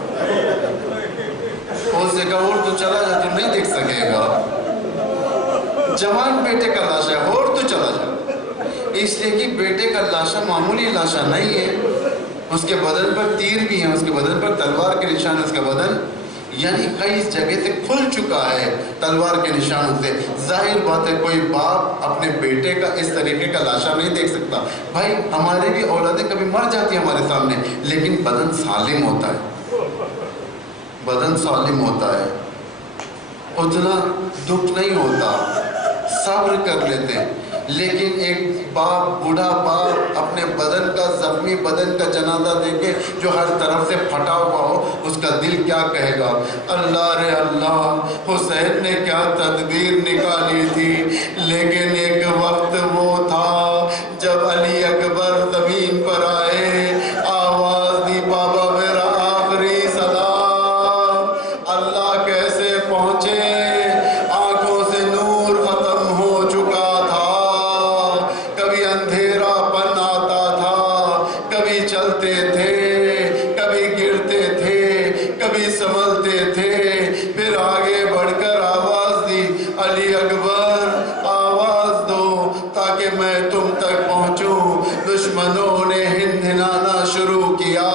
اس سے کہا حور تو چلا جا، تو نہیں دیکھ سکے گا، جوان بیٹے کا لاشا ہے، حور تو چلا جا۔ اس لیے کہ بیٹے کا لاشا معمولی لاشا نہیں ہے، اس کے بدن پر تیر بھی ہیں، اس کے بدن پر تلوار کے نشان، اس کا بدن یعنی کئی جگہ سے کھل چکا ہے تلوار کے نشان سے۔ ظاہر بات ہے کوئی باپ اپنے بیٹے کا اس طریقے کا لاشا نہیں دیکھ سکتا۔ بھائی ہمارے بھی اولادیں کبھی مر جاتی ہیں ہمارے سامنے، لیکن بدن سالم ہوتا ہے، بدن سالم ہوتا ہے، اتنا دکھ نہیں ہوتا، صبر کر لیتے ہیں۔ لیکن ایک باپ، بوڑھا باپ اپنے بدن کا، زخمی بدن کا جنازہ دیکھے جو ہر طرف سے پھٹا ہوا ہو، اس کا دل کیا کہے گا؟ اللہ رے اللہ، حسین نے کیا تدبیر نکالی تھی، لیکن ایک وقت وہ تھا جب علی اکبر زمین پر آئے، آواز دی بابا میرا آخری سلام۔ اللہ کیسے پہنچے؟ آنکھوں سے نور ختم ہو چکا تھا، کبھی اندھیرا پن آتا تھا، کبھی چلتے تھے، کبھی گرتے تھے، کبھی سنبھلتے تھے، پھر آگے بڑھ کر آواز دی، علی اکبر آواز دو تاکہ میں تم تک پہنچوں۔ دشمنوں نے ہنہنانا شروع کیا،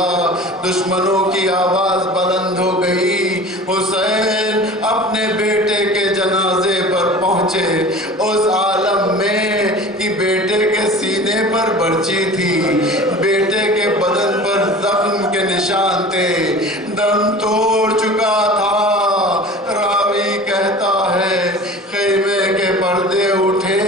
دشمنوں کی آواز بلند ہو گئی۔ حسین اپنے بیٹے کے جنازے پر پہنچے، اس عالم میں کہ بیٹے کے سینے پر برچی تھی، بیٹے کے بدن پر زخم کے نشان تھے، دم توڑ چکا تھا۔ راوی کہتا ہے خیمے کے پردے اٹھے،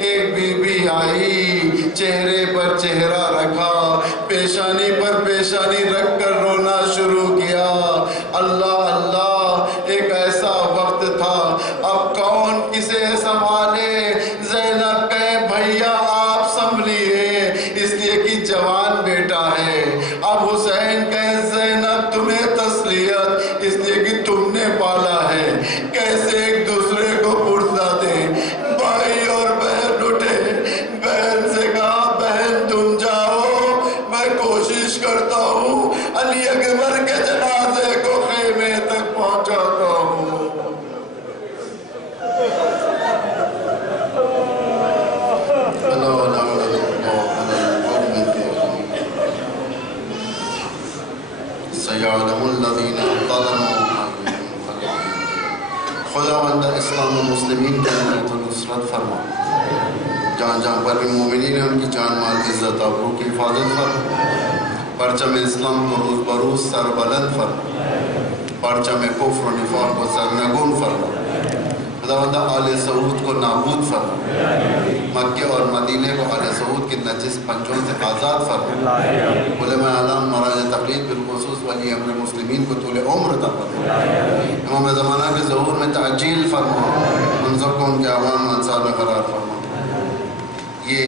ایک بی بی آئی، چہرے پر چہرہ رکھا، پیشانی پر پیشانی رکھ کر رونا شروع کیا۔ اللہ اللہ، ایک ایسا وقت تھا، اب کون کسے سنبھالے؟ زینب کہے بھیا آپ سنبھلیے، اس لیے کہ جوان بیٹا ہے۔ اب حسین کہے زینب تمہیں تسلیت، اس لیے کہ تم نے پالا ہے۔ کیسے ایک دوسرے کو پرسا دیں؟ بھائی اور بہن اٹھے، بہن سے کہا بہن تم جاؤ، میں کوشش کرتا ہوں علی اکبر کے جنازے کو خیمے تک پہنچاتا ہوں۔ سَيَعْلَمُ الَّذِينَ ظَلَمُوا خداوند اسلام و مسلمین کی نصرت و نصرت فرما، جہاں جہاں پر بھی مومنین ہیں ان کی جان مال عزت آبرو کی حفاظت فرما، پرچم اسلام کو روز بروز سر بلند فرما، پرچم کفر و نفاق کو سرنگون فرما، خداوند آل سعود کو نابود فرما، مکہ اور مدینے کو آل سعود کی نجس پنجوں سے آزاد فرما، علماء اعلام مراجع تقلید بالخصوص ولی امر مسلمین کو طول عمر عطا فرما، امام زمانہ کے ظہور میں تعجیل فرما، ان سب کو ان کے عوام انصار میں قرار فرما۔